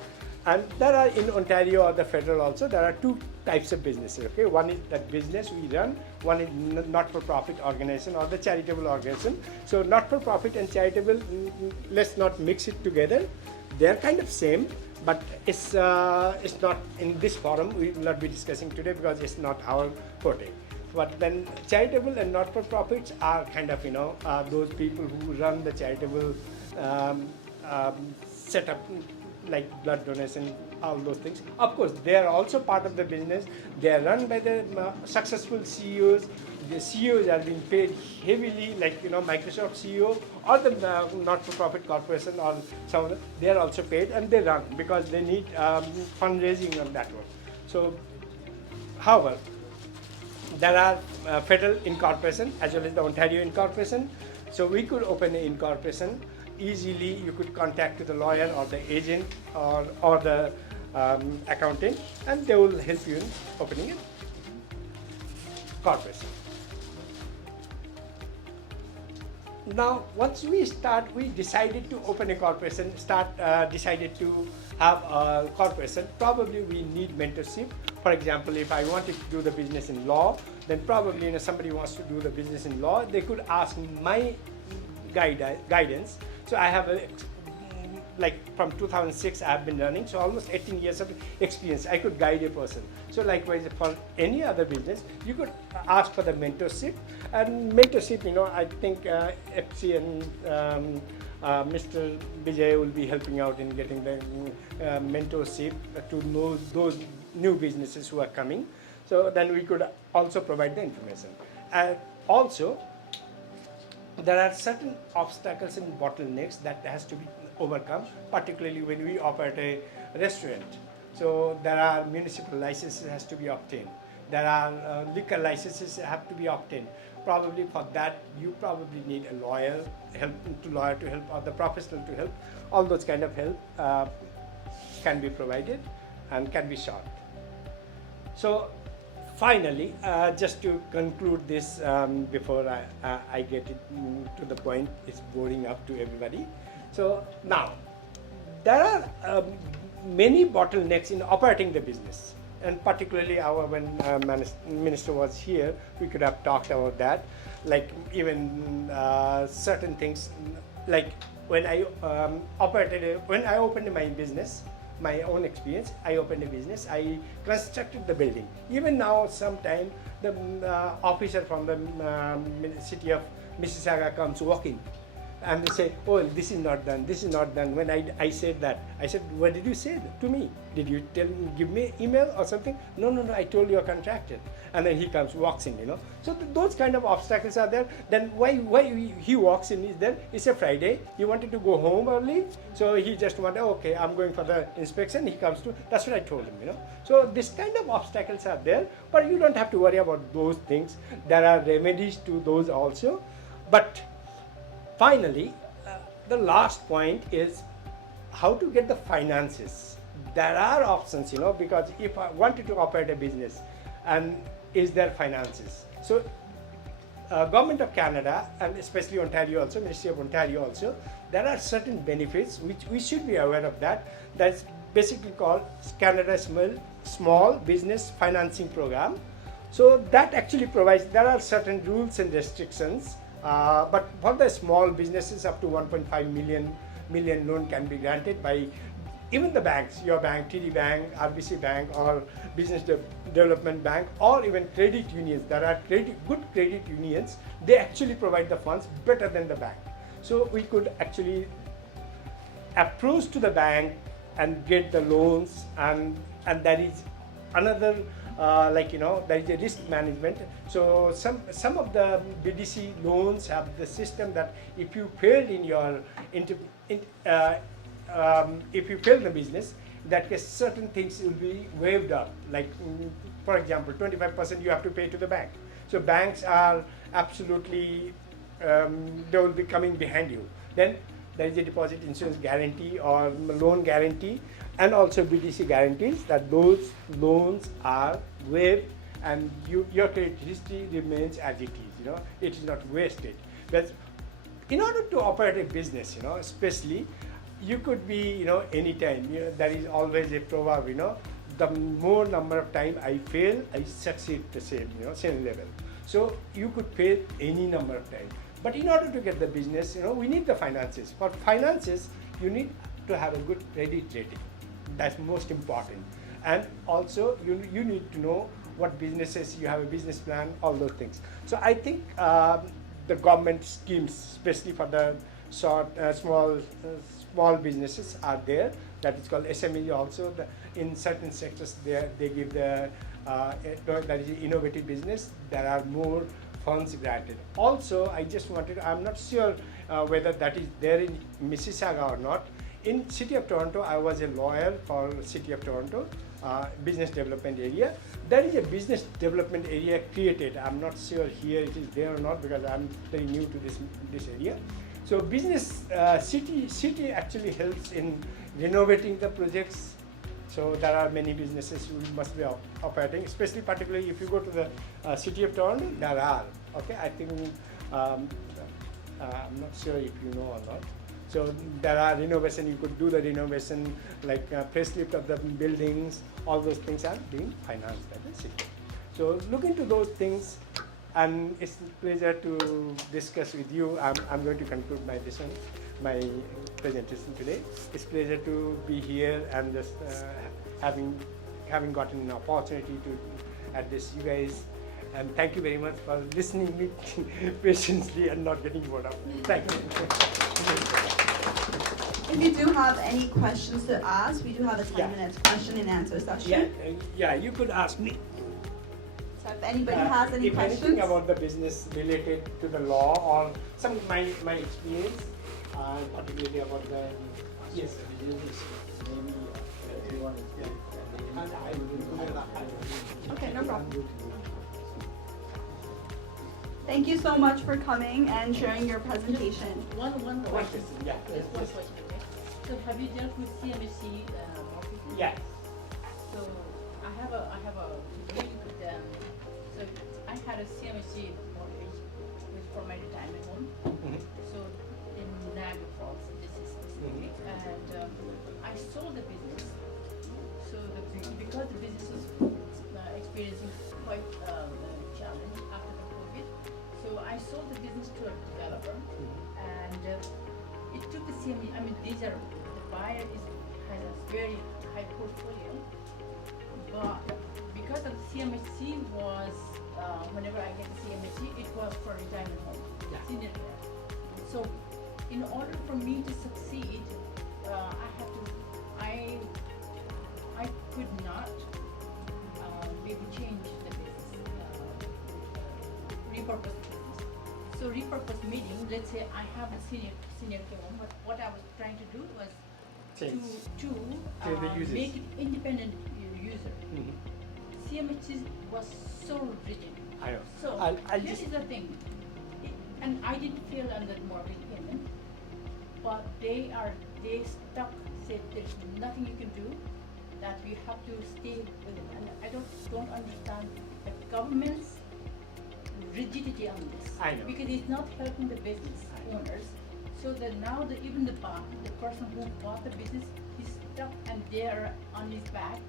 And there are in Ontario or the federal also, there are two types of businesses. Okay, one is that business we run, one is not-for-profit organization or the charitable organization. So not-for-profit and charitable, let's not mix it together. They're kind of same, but it's not in this forum. We will not be discussing today because it's not our forte. But then charitable and not-for-profits are kind of those people who run the charitable setup, like blood donation, all those things. Of course, they are also part of the business. They are run by the successful CEOs. The CEOs are being paid heavily, like Microsoft CEO or the not-for-profit corporation or some of them. They are also paid and they run because they need fundraising on that one. So, however, there are federal incorporation as well as the Ontario incorporation. So we could open an incorporation easily. You could contact the lawyer or the agent or the accountant, and they will help you in opening a corporation. Now, once we decided to open a corporation, decided to have a corporation, probably we need mentorship. For example, if I wanted to do the business in law, then probably somebody wants to do the business in law, they could ask my guidance. So I have like from 2006 I have been running, so almost 18 years of experience. I could guide a person. So likewise for any other business, you could ask for the mentorship. And mentorship, I think FC and Mr. Vijay will be helping out in getting the mentorship to know those new businesses who are coming. So then we could also provide the information. And also, there are certain obstacles and bottlenecks that has to be overcome, particularly when we operate a restaurant. So there are municipal licenses has to be obtained. There are liquor licenses have to be obtained. Probably for that, you probably need a lawyer to help, or the professional to help. All those kind of help can be provided and can be sought. So finally, just to conclude this before I get it to the point, it's boring up to everybody. So now, there are many bottlenecks in operating the business, and particularly when minister was here, we could have talked about that. Like even certain things, like when I opened my business. My own experience, I opened a business, I constructed the building. Even now, sometime the officer from the city of Mississauga comes walking and they say, oh, this is not done, this is not done. When I said that, I said, what did you say to me? Did you give me email or something? No, I told you a contractor. And then he comes, walks in, So those kind of obstacles are there. Then why he walks in is there, it's a Friday, he wanted to go home early, so he just wanted, okay, I'm going for the inspection, he comes to, that's what I told him, So this kind of obstacles are there, but you don't have to worry about those things. There are remedies to those also. But finally, the last point is how to get the finances. There are options, because if I wanted to operate a business, and is there finances? So, Government of Canada, and especially Ontario also, Ministry of Ontario also, there are certain benefits which we should be aware of that. That's basically called Canada Small Business Financing Program. So that actually provides, there are certain rules and restrictions. But for the small businesses, up to 1.5 million loan can be granted by even the banks, your bank, TD Bank, RBC Bank, or Business Development Bank, or even credit unions. There are good credit unions. They actually provide the funds better than the bank. So we could actually approach to the bank and get the loans, and that is another. There is a risk management. So some of the BDC loans have the system that if you failed in your if you fail the business, in that case certain things will be waived up. Like for example, 25% you have to pay to the bank. So banks are absolutely they will be coming behind you. Then there is a deposit insurance guarantee or loan guarantee, and also BDC guarantees that those loans are waived and your credit history remains as it is. It is not wasted. But in order to operate a business, especially, you could be, anytime. There is always a proverb, the more number of time I fail, I succeed the same, same level. So you could fail any number of times. But in order to get the business, we need the finances. For finances, you need to have a good credit rating. That's most important. And also, you need to know what businesses, you have a business plan, all those things. So I think the government schemes, especially for the small businesses are there. That is called SME also. In certain sectors, they give that is innovative business. There are more funds granted. Also, I just wanted, I'm not sure whether that is there in Mississauga or not. In City of Toronto, I was a lawyer for City of Toronto business development area. There is a business development area created. I'm not sure here it is there or not because I'm very new to this area. So business city actually helps in renovating the projects. So there are many businesses who must be operating, especially particularly if you go to the City of Toronto, there are. Okay, I think I'm not sure if you know or not. So there are renovation, you could do the renovation like facelift of the buildings, all those things are being financed by the city. So look into those things, and it's a pleasure to discuss with you. I'm going to conclude my presentation today. It's a pleasure to be here and just having gotten an opportunity to address you guys. And thank you very much for listening me patiently and not getting bored up. Thank you. If you do have any questions to ask, we do have a 10-minute question and answer session. Yeah, you could ask me. So if anybody has any if questions. anything about the business related to the law or some of my experience, particularly about the yes. Okay, no problem. Thank you so much for coming and sharing your presentation. One question. Yeah. Just one question, okay? So have you dealt with CMHC mortgages? Yeah. So I have a deal with them. So I had a CMHC mortgage for my retirement home. Mm-hmm. So in Niagara Falls, this is specifically, and I sold the business. So because the business was experiencing quite challenge after the COVID, so I sold the business to a developer, and it took the CME. I mean, the buyer has a very high portfolio, but because of the CMHC was whenever I get the CMHC, it was for retirement home, senior care. So, in order for me to succeed, I could not maybe change the business, repurpose the business. So repurpose meaning, let's say I have a senior care home, but what I was trying to do was to make it independent user. Mm-hmm. CMHC was so rigid. I know. So this is the thing, and I didn't fail under mortgage payment, but they stuck, said there's nothing you can do, that we have to stay with it. And I don't understand the government's rigidity on this. I know. Because it's not helping the business owners. So that now even the person who bought the business, he's stuck and they're on his back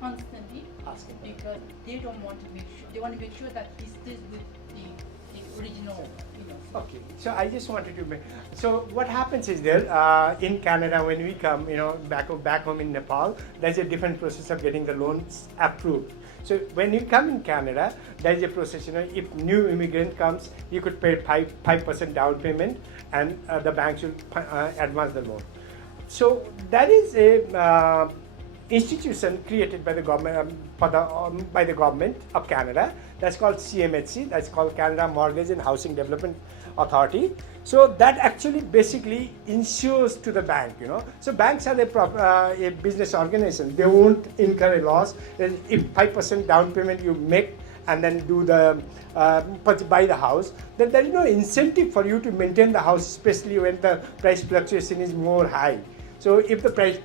constantly Asking because they don't want to make sure that he stays with the original, Okay, so I just wanted to make, so what happens is there, in Canada when we come, back home in Nepal, there's a different process of getting the loans approved. So when you come in Canada, there's a process, if new immigrant comes, you could pay 5% down payment and the bank should advance the loan. So that is a institution created by the government, by the government of Canada. That's called CMHC, that's called Canada Mortgage and Housing Development Authority. So that actually basically insures to the bank, So banks are a business organization. They won't incur a loss. If 5% down payment you make and then do the buy the house, then there is no incentive for you to maintain the house, especially when the price fluctuation is more high. So if the price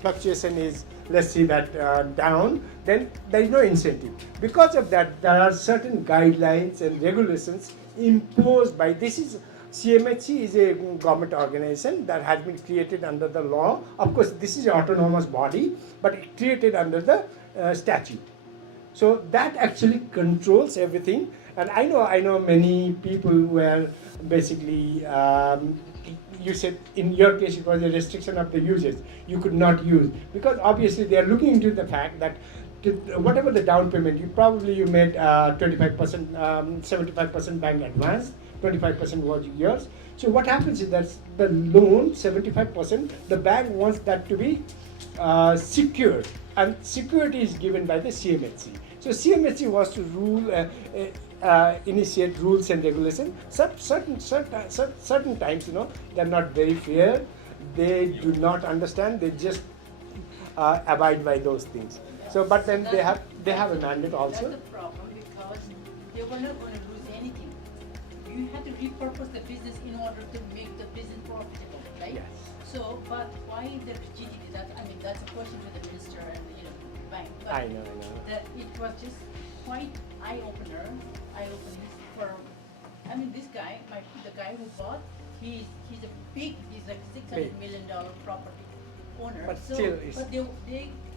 fluctuation is, let's see that down, then there is no incentive. Because of that, there are certain guidelines and regulations imposed by, this is CMHC is a government organization that has been created under the law. Of course, this is an autonomous body, but it created under the statute. So that actually controls everything. And I know many people were basically, you said in your case it was a restriction of the usage. You could not use, because obviously they are looking into the fact that whatever the down payment, you made 25%, 75% bank advance, 25% was yours. So what happens is that the loan, 75%, the bank wants that to be secured, and security is given by the CMHC. So CMHC was to rule, initiate rules and regulations. Certain times, they're not very fair. They do not understand. They just abide by those things. So, but then they have a mandate also. That's the problem, because they were not going to lose anything. You had to repurpose the business in order to make the business profitable, right? Yes. So, but why the rigidity? That's a question to the minister and bank. But I know. That it was just quite eye-opening for. This guy, the guy who bought, he's like $600 million property owner. But so, still, but they're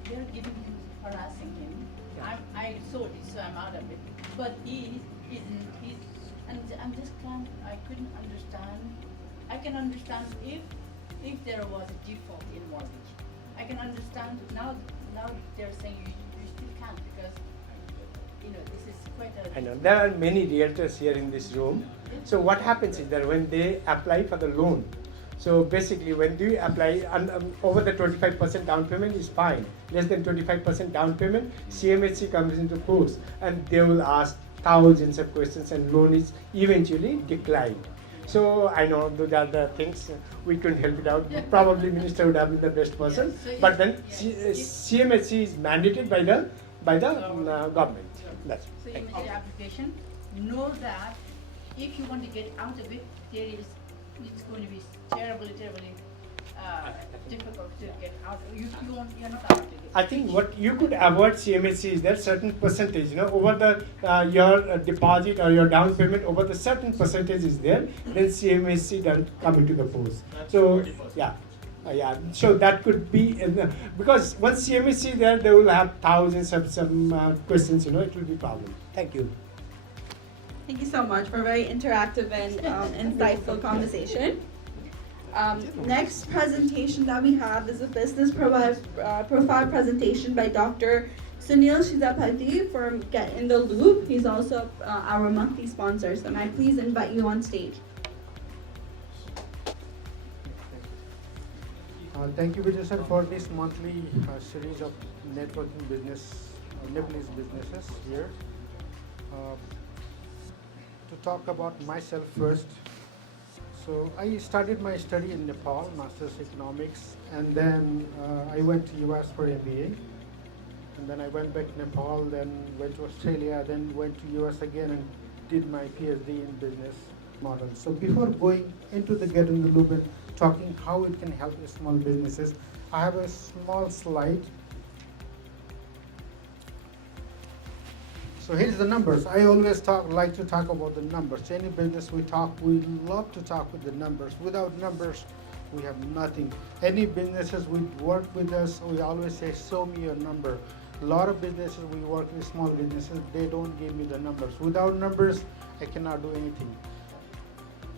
giving him, harassing him. Yeah. I sold it, so I'm out of it. But I'm just can't. I couldn't understand. I can understand if there was a default in mortgage. I can understand now. Now they're saying you still can't, because this is quite a. I know there are many realtors here in this room. So what happens is that when they apply for the loan, so basically when you apply over the 25% down payment is fine. Less than 25% down payment, CMHC comes into force and they will ask thousands of questions and loan is eventually declined. So I know those are the things we couldn't help it out. Probably minister would have been the best person, So but then CMHC is mandated by the government. That's So you it. make the application. Know that if you want to get out of it, it's going to be terribly difficult to get out. You're not out of it. I think what you could avoid CMHC is that certain percentage, over the your deposit or your down payment, over the certain percentage is there, then CMHC doesn't come into the force. So yeah. So that could be because once CMHC there, they will have thousands of some questions. It will be problem. Thank you. Thank you so much for a very interactive and insightful conversation. Next presentation that we have is a business profile presentation by Dr. Sunil Shizapati from Get in the Loop. He's also our monthly sponsor. So may I please invite you on stage? Thank you, Vijay sir, for this monthly series of networking Nepalese businesses here. To talk about myself first. So I started my study in Nepal, Master's Economics, and then I went to US for MBA. And then I went back to Nepal, then went to Australia, then went to US again and did my PhD in business model. So before going into the Get in the Loop and talking how it can help small businesses, I have a small slide. So here's the numbers. I always like to talk about the numbers. Any business we love to talk with the numbers. Without numbers, we have nothing. Any businesses we work with us, we always say, show me your number. A lot of businesses we work with, small businesses, they don't give me the numbers. Without numbers, I cannot do anything.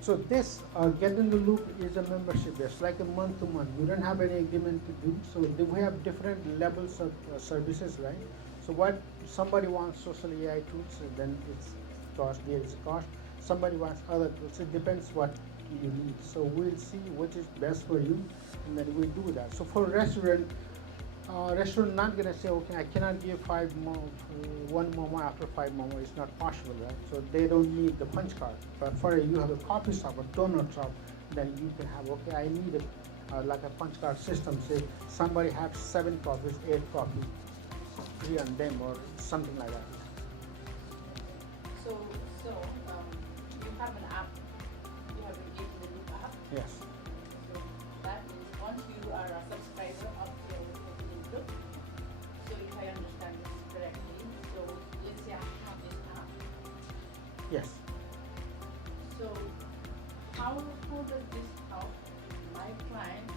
So this Get in the Loop is a membership base, like a month to month. We don't have any agreement to do. So we have different levels of services, right? So what somebody wants social AI tools, then it's cost, there is cost. Somebody wants other tools. It depends what you need. So we'll see which is best for you, and then we do that. So for restaurant not gonna say, okay, I cannot give one momo after 5 momo. It's not possible, right? So they don't need the punch card. But for you have a coffee shop, a donut shop, then you can have, okay, I need like a punch card system. Say somebody has 7 coffees, 8 coffees, 3 on them, or something like that. So you have an app. You have a Get in the Loop app. Yes. So that means once you are a subscriber of the Get in the Loop, so if I understand this correctly, so let's say I have this app. Yes. So how how does this help my client?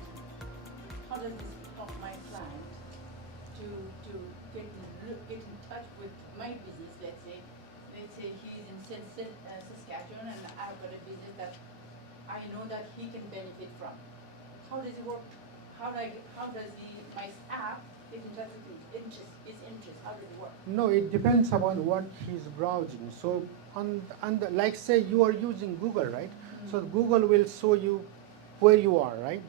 How does this help my client to get in touch with my business? Let's say he's in Saskatchewan, and I've got a business that I know that he can benefit from. How does it work? How does my app get in touch with his interest? How does it work? No, it depends upon what he's browsing. So like say you are using Google, right? So Google will show you where you are, right?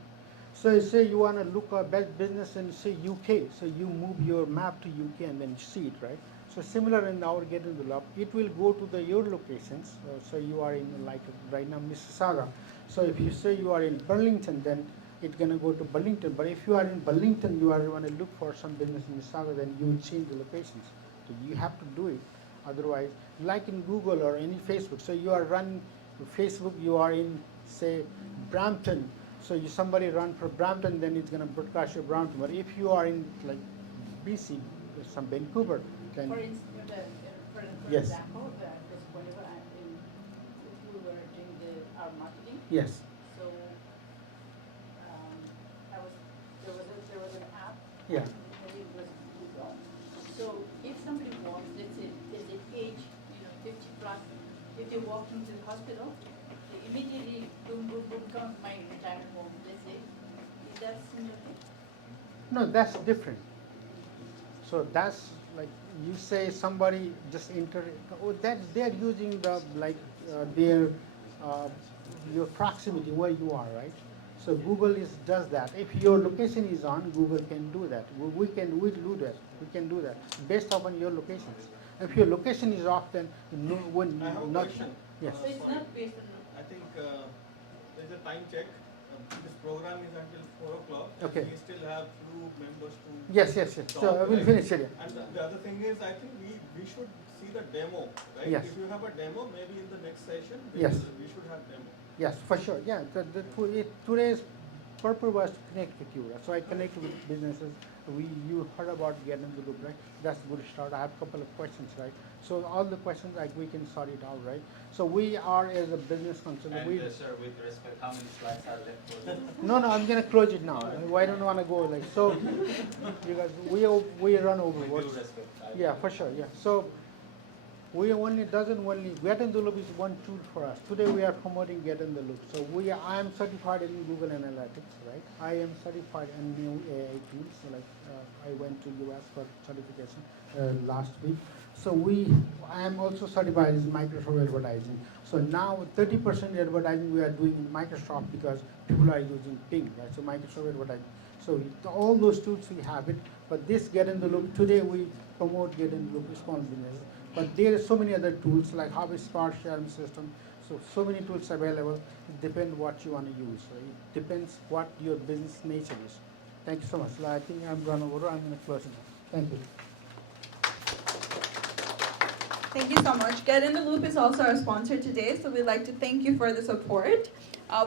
So say you want to look at best business in say UK, so you move your map to UK and then you see it, right? So similar in our Get in the Loop, it will go to your locations. So you are in like right now Mississauga. So if you say you are in Burlington, then it's gonna go to Burlington. But if you are in Burlington, you are want to look for some business in Mississauga, then you will change the locations. So you have to do it. Otherwise, like in Google or any Facebook, so you are running Facebook, you are in say Brampton. So somebody run for Brampton, then it's gonna broadcast your Brampton. But if you are in like BC, some Vancouver, then For Yes. example, because whenever if we were doing our marketing, yes, so there was an app. yeah, And it was Google. So if somebody walks, let's say there's an age, 50 plus, if they walk into the hospital, they immediately boom boom boom comes my retirement home. Let's say, is that similar? no, that's different. So that's like you say somebody just enter. Oh, that they're using the their your proximity where you are, right? So Google does that. If your location is on, Google can do that. We do that. We can do that based upon your locations. If your location is off, then no one I have a not. question. Yes. So it's not based on. I think there's a time check. This program is until 4 o'clock. Okay. We still have few members to. Yes. talk, So I will right? finish it. And the other thing is, I think we should see the demo, right? Yes. If you have a demo, maybe in the next session, Yes. we should have demo. Yes, for sure. Yeah, today's purpose was to connect with you. Right? So I connect with businesses. You heard about Get in the Loop, right? That's a good start. I have a couple of questions, right? So all the questions, we can sort it out, right? So we are as a business consultant. And sir, with respect, how many slides are left for the No, I'm gonna close it now. Why don't want to go like so? Because we run over. with due respect? Yeah, for sure. Yeah. So we doesn't only Get in the Loop is one tool for us. Today we are promoting Get in the Loop. So I am certified in Google Analytics, right? I am certified in new AI tools. So I went to US for certification last week. So I am also certified in Microsoft advertising. So now 30% advertising we are doing in Microsoft because people are using Bing, right? So Microsoft advertising. So all those tools we have it. But this Get in the Loop, today we promote Get in the Loop small business. But there are so many other tools like HubSpot sharing system. So many tools available. It depends what you want to use. Right? It depends what your business nature is. Thank you so much. I think I'm run over. I'm going to close it. Thank you. Thank you so much. Get in the Loop is also our sponsor today, so we'd like to thank you for the support.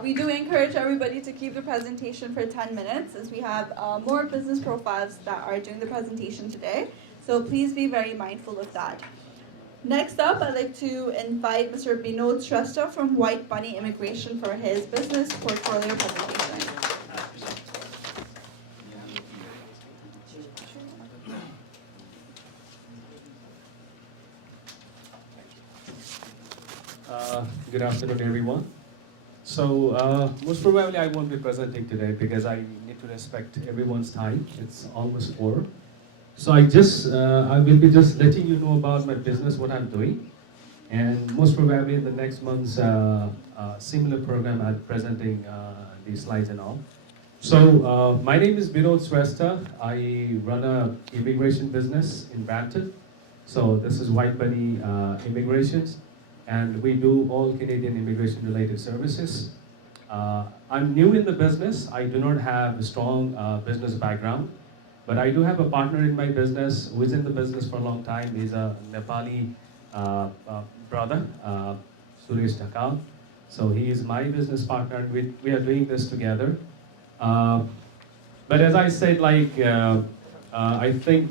We do encourage everybody to keep the presentation for 10 minutes as we have more business profiles that are doing the presentation today. So please be very mindful of that. Next up, I'd like to invite Mr. Binod Shrestha from White Bunny Immigration for his business portfolio presentation. Good afternoon, everyone. So most probably I won't be presenting today because I need to respect everyone's time. It's almost 4. So I will be just letting you know about my business, what I'm doing, and most probably in the next month's similar program I'll be presenting these slides and all. So my name is Binod Shrestha. I run a immigration business in Brampton. So this is White Bunny Immigrations. And we do all Canadian immigration related services. I'm new in the business. I do not have a strong business background, but I do have a partner in my business who is in the business for a long time. He's a Nepali brother, Suresh Dhakal. So he is my business partner, and we are doing this together. But as I said, I think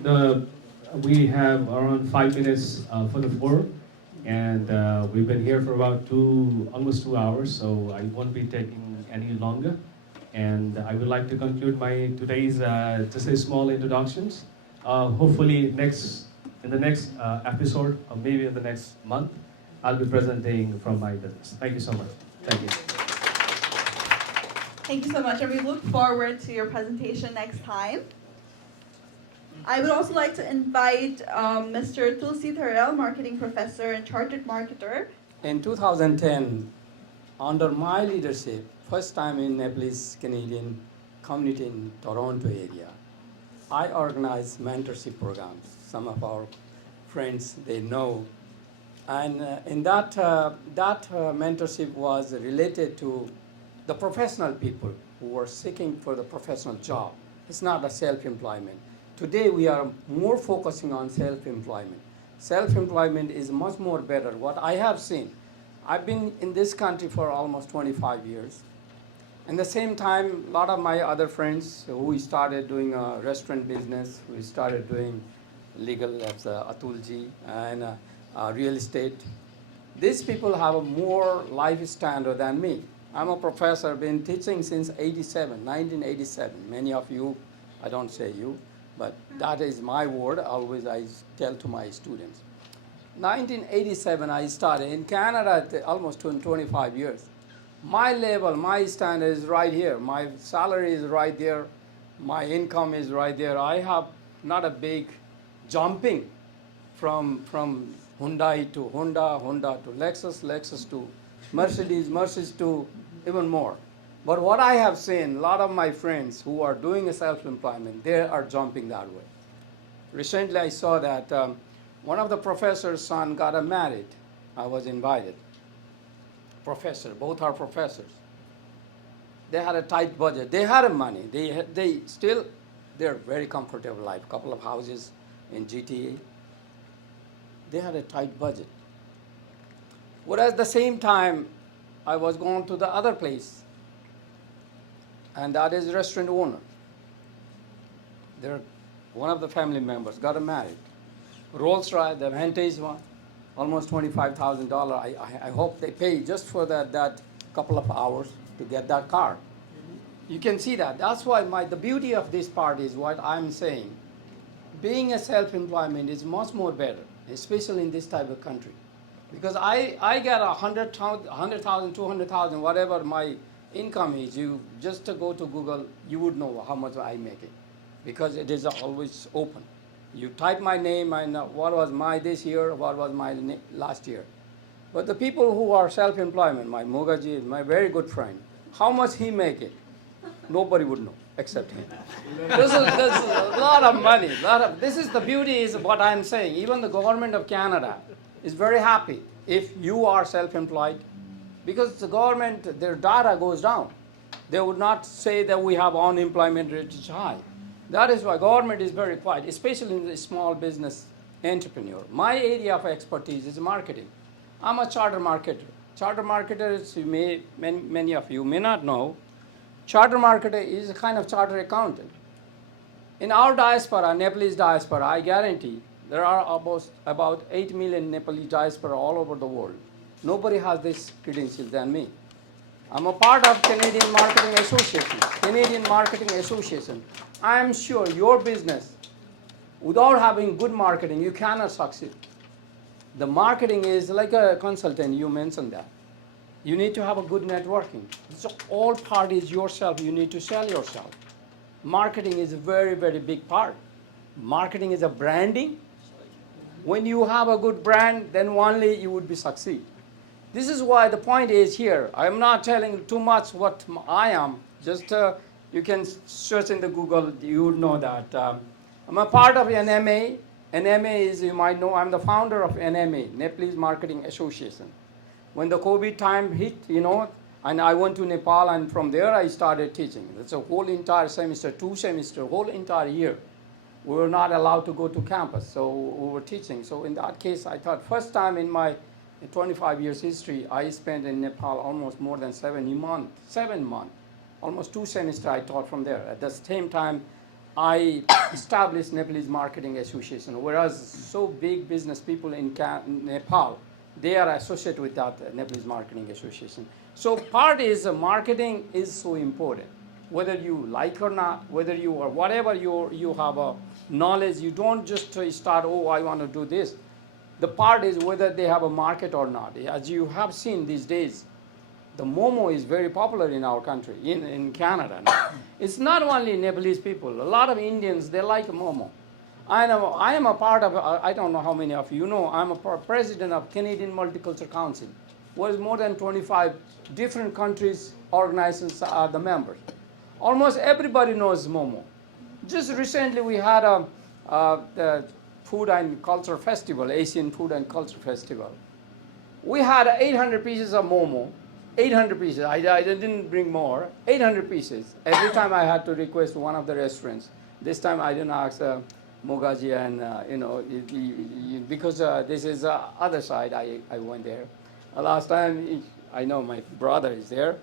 we have around 5 minutes for the floor. And we've been here for about almost 2 hours, so I won't be taking any longer. And I would like to conclude my today's just a small introductions. Hopefully in the next episode, or maybe in the next month, I'll be presenting from my business. Thank you so much. Thank you. Thank you so much, and we look forward to your presentation next time. I would also like to invite Mr. Tulsi Tharel, Marketing Professor and Chartered Marketer. In 2010, under my leadership, first time in Nepalese Canadian community in Toronto area, I organized mentorship programs. Some of our friends, they know. And in that mentorship was related to the professional people who were seeking for the professional job. It's not a self-employment. Today we are more focusing on self-employment. Self-employment is much more better. What I have seen, I've been in this country for almost 25 years. At the same time, a lot of my other friends who started doing a restaurant business, who started doing legal as Atulji and real estate. These people have a more life standard than me. I'm a professor, been teaching since 1987. Many of you, I don't say you, but that is my word, always I tell to my students. 1987 I started. In Canada, almost 25 years. My level, my standard is right here. My salary is right there. My income is right there. I have not a big jumping from Hyundai to Honda, Honda to Lexus, Lexus to Mercedes, Mercedes to even more. But what I have seen, a lot of my friends who are doing a self-employment, they are jumping that way. Recently I saw that one of the professor's son got married. I was invited. Professor, both are professors. They had a tight budget. They had money. They're very comfortable life. Couple of houses in GTA. They had a tight budget. Whereas at the same time, I was going to the other place, and that is restaurant owner. One of the family members got married. Rolls Royce, the vintage one, almost $25,000. I hope they pay just for that couple of hours to get that car. You can see that. That's why the beauty of this part is what I'm saying. Being a self-employment is much more better, especially in this type of country. Because I get 100,000, 200,000, whatever my income is. You just to go to Google, you would know how much I make it, because it is always open. You type my name, I know what was my this year, what was my last year. But the people who are self-employment, my Mogaji, my very good friend, how much he make it, nobody would know except him. This is a lot of money. This is the beauty is what I'm saying. Even the government of Canada is very happy if you are self-employed, because the government, their data goes down. They would not say that we have unemployment rate is high. That is why government is very quiet, especially in the small business entrepreneur. My area of expertise is marketing. I'm a charter marketer. Charter marketer, many of you may not know, charter marketer is a kind of charter accountant. In our diaspora, Nepalese diaspora, I guarantee there are about 8 million Nepalese diaspora all over the world. Nobody has this credentials than me. I'm a part of Canadian Marketing Association. Canadian Marketing Association. I am sure your business, without having good marketing, you cannot succeed. The marketing is like a consultant, you mentioned that. You need to have a good networking. So all part is yourself, you need to sell yourself. Marketing is a very, very big part. Marketing is a branding. When you have a good brand, then only you would be succeed. This is why the point is here. I'm not telling too much what I am. Just you can search in the Google, you would know that. I'm a part of NMA. NMA is, you might know, I'm the founder of NMA, Nepalese Marketing Association. When the COVID time hit, and I went to Nepal, and from there I started teaching. It's a whole entire semester, 2 semesters, whole entire year. We were not allowed to go to campus, so we were teaching. So in that case, I thought first time in my 25 years history, I spent in Nepal almost more than 7 months, almost 2 semesters I taught from there. At the same time, I established Nepalese Marketing Association, whereas so big business people in Nepal, They are associated with that Nepalese Marketing Association. So part is marketing is so important. Whether you like or not, whether you are whatever you have a knowledge, you don't just start, oh, I want to do this. The part is whether they have a market or not. As you have seen these days, the momo is very popular in our country, in Canada. It's not only Nepalese people. A lot of Indians, they like momo. I am a part of, I don't know how many of you know, I'm a president of Canadian Multicultural Council, where more than 25 different countries, organizations are the members. Almost everybody knows momo. Just recently we had the Food and Culture Festival, Asian Food and Culture Festival. We had 800 pieces of momo, 800 pieces. I didn't bring more, 800 pieces. Every time I had to request one of the restaurants. This time I didn't ask Mogaji and, because this is the other side, I went there. Last time, I know my brother is there.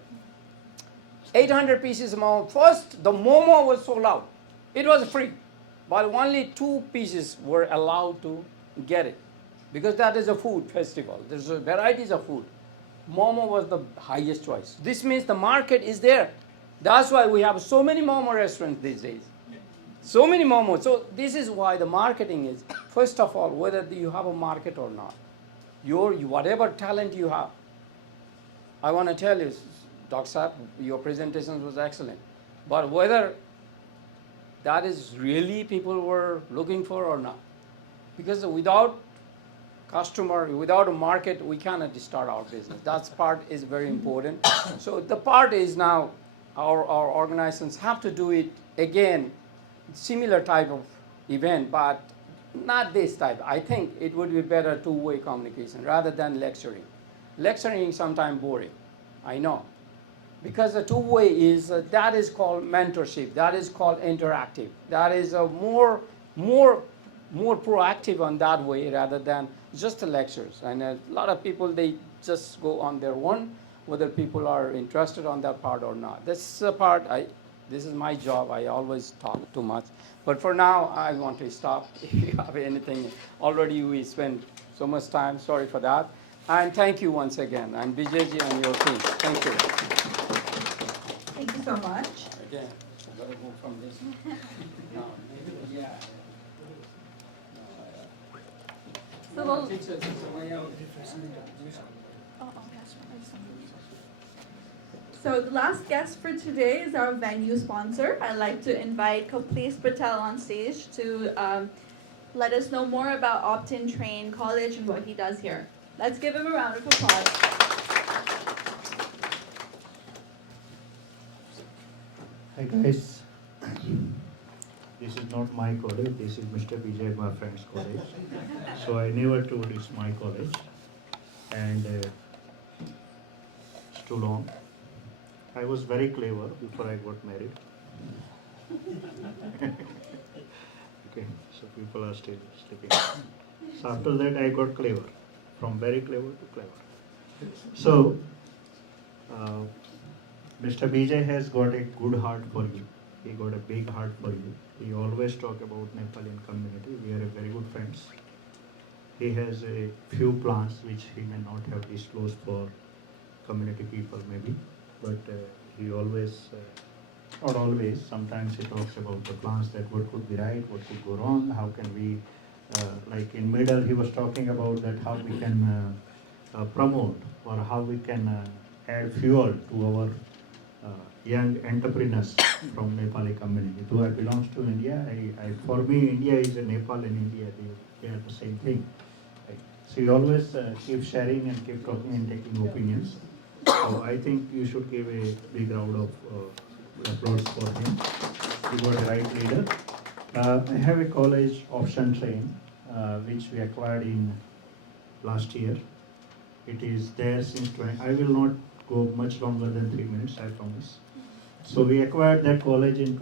800 pieces of momo. First, the momo was sold out. It was free, but only 2 pieces were allowed to get it, because that is a food festival. There's varieties of food. Momo was the highest choice. This means the market is there. That's why we have so many momo restaurants these days. So many momo. So this is why the marketing is, first of all, whether you have a market or not. Whatever talent you have. I want to tell you, Dr. Saab, your presentation was excellent. But whether that is really people were looking for or not. Because without customer, without a market, we cannot start our business. That part is very important. So the part is now our organizations have to do it again, similar type of event, but not this type. I think it would be better two-way communication rather than lecturing. Lecturing is sometimes boring, I know. Because the two-way is, that is called mentorship, that is called interactive. That is a more proactive on that way rather than just the lectures. And a lot of people, they just go on their own, whether people are interested on that part or not. This part, this is my job. I always talk too much. But for now, I want to stop. If you have anything, already we spent so much time. Sorry for that. And thank you once again. And Vijayji and your team. Thank you. Thank you so much. Again, I gotta go from this. No, yeah. So we'll- So the last guest for today is our venue sponsor. I'd like to invite Kaplesh Patel on stage to let us know more about Opt-in Train College and what he does here. Let's give him a round of applause. Hi guys, this is not my college, this is Mr. Vijay, my friend's college. So I never told it's my college, and it's too long. I was very clever before I got married. Okay, so people are still sleeping. So after that I got clever, from very clever to clever. So, Mr. Vijay has got a good heart for you. He got a big heart for you. He always talk about Nepalian community. We are very good friends. He has a few plans which he may not have disclosed for community people maybe, but he always, not always, sometimes he talks about the plans that what could be right, what could go wrong, how can we, like in middle he was talking about that how we can promote or how we can add fuel to our young entrepreneurs from Nepali community. Though I belongs to India, for me India is a Nepal and India, they are the same thing. Right? So you always keep sharing and keep talking and taking opinions. So I think you should give a big round of applause for him. He got a right leader. I have a college option train which we acquired in last year. It is there since I will not go much longer than 3 minutes, I promise. So we acquired that college in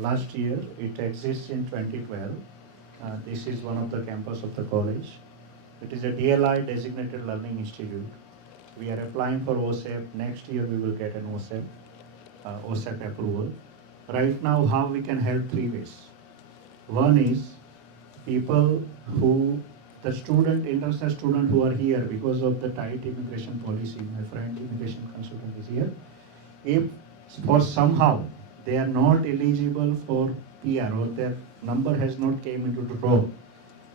last year. It exists in 2012. This is one of the campus of the college. It is a DLI, Designated Learning Institute. We are applying for OSEP. Next year we will get an OSEP approval. Right now, how we can help 3 ways. One is people who the international student who are here because of the tight immigration policy, my friend immigration consultant is here. If for somehow they are not eligible for PR or their number has not came into the draw,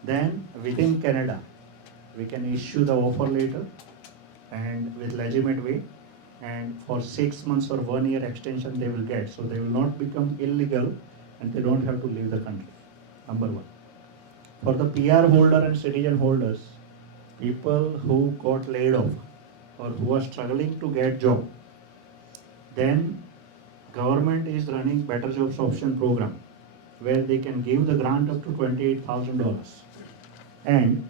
then within Canada, we can issue the offer letter and with legitimate way, and for 6 months or 1 year extension they will get. So they will not become illegal and they don't have to leave the country. Number one. For the PR holder and citizen holders, people who got laid off or who are struggling to get job, then government is running Better Jobs Option program where they can give the grant up to $28,000. And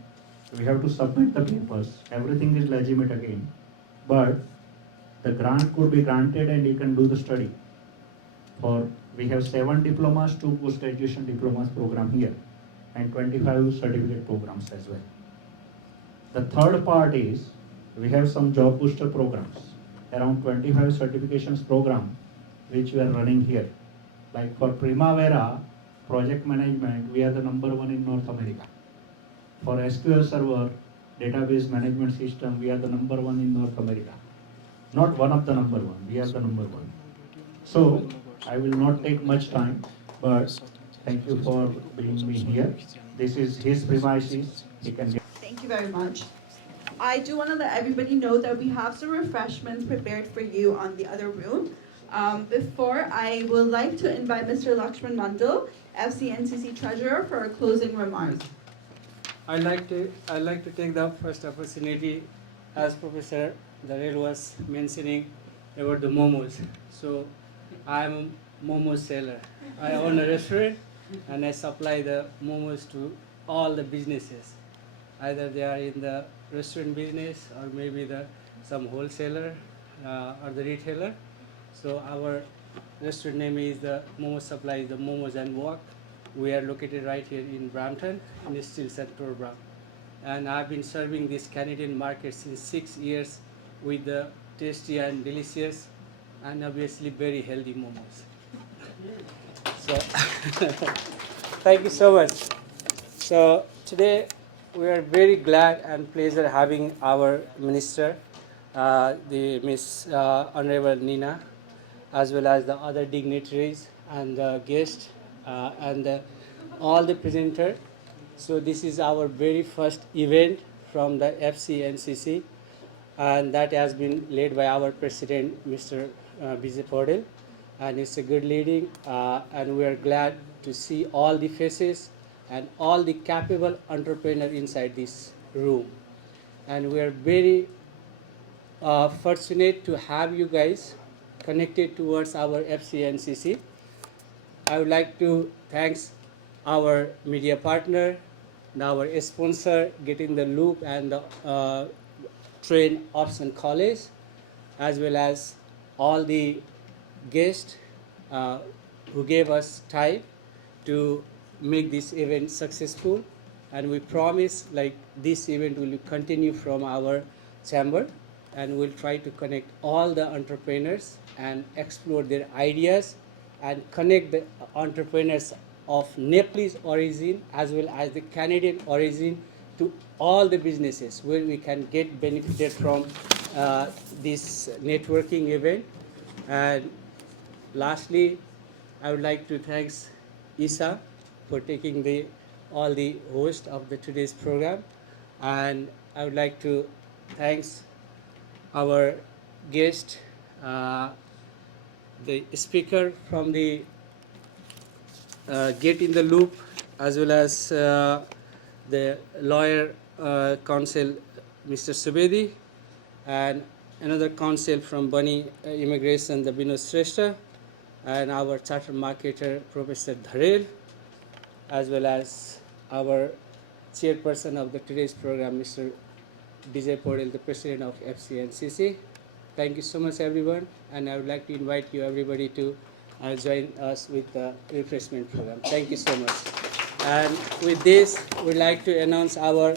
we have to submit the papers, everything is legitimate again, but the grant could be granted and you can do the study. We have 7 diplomas, 2 post-graduation diplomas program here and 25 certificate programs as well. The third part is we have some job booster programs, around 25 certifications program which we are running here. Like for Primavera project management, we are the number 1 in North America. For SQL Server database management system, we are the number 1 in North America. Not one of the number 1, we are the number 1. So I will not take much time, but thank you for bringing me here. This is his premises. He can get. Thank you very much. I do want to let everybody know that we have some refreshments prepared for you on the other room. Before, I would like to invite Mr. Lakshman Mandal, FCNCC Treasurer, for our closing remarks. I'd like to take the first opportunity, as Professor Dharel was mentioning about the momos. So I'm a momo seller. I own a restaurant and I supply the momos to all the businesses. Either they are in the restaurant business or maybe some wholesaler or the retailer. So our restaurant name is the Momo Supply, the Momos and Walk. We are located right here in Brampton, in the Steel Center, Brampton. And I've been serving this Canadian market since 6 years with the tasty and delicious and obviously very healthy momos. So, thank you so much. So today we are very glad and pleasure having our minister, the Miss Honorable Nina, as well as the other dignitaries and the guests and all the presenters. So this is our very first event from the FCNCC, and that has been led by our president, Mr. Vijay Paudel, and it's a good leading, and we are glad to see all the faces and all the capable entrepreneurs inside this room. And we are very fortunate to have you guys connected towards our FCNCC. I would like to thank our media partner, our sponsor, Getting the Loop and the Train Option College, as well as all the guests who gave us time to make this event successful. And we promise this event will continue from our chamber, and we'll try to connect all the entrepreneurs and explore their ideas and connect the entrepreneurs of Nepalese origin as well as the Canadian origin to all the businesses where we can get benefited from this networking event. And lastly, I would like to thank Isa for taking all the host of today's program, and I would like to thank our guest, the speaker from the Get in the Loop, as well as the lawyer counsel, Mr. Subedi, and another counsel from Bunny Immigration, the Binod Shrestha, and our charter marketer, Professor Dharel, as well as our chairperson of today's program, Mr. Vijay Paudel, the president of FCNCC. Thank you so much, everyone, and I would like to invite you, everybody, to join us with the refreshment program. Thank you so much. And with this, we'd like to announce our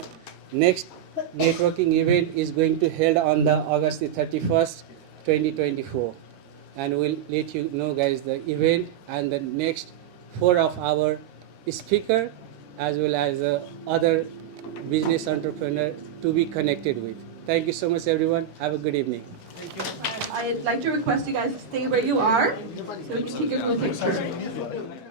next networking event is going to held on the August the 31st, 2024. And we'll let you know, guys, the event and the next 4 of our speaker, as well as other business entrepreneur to be connected with. Thank you so much, everyone. Have a good evening. I'd like to request you guys to stay where you are so we can take a little picture.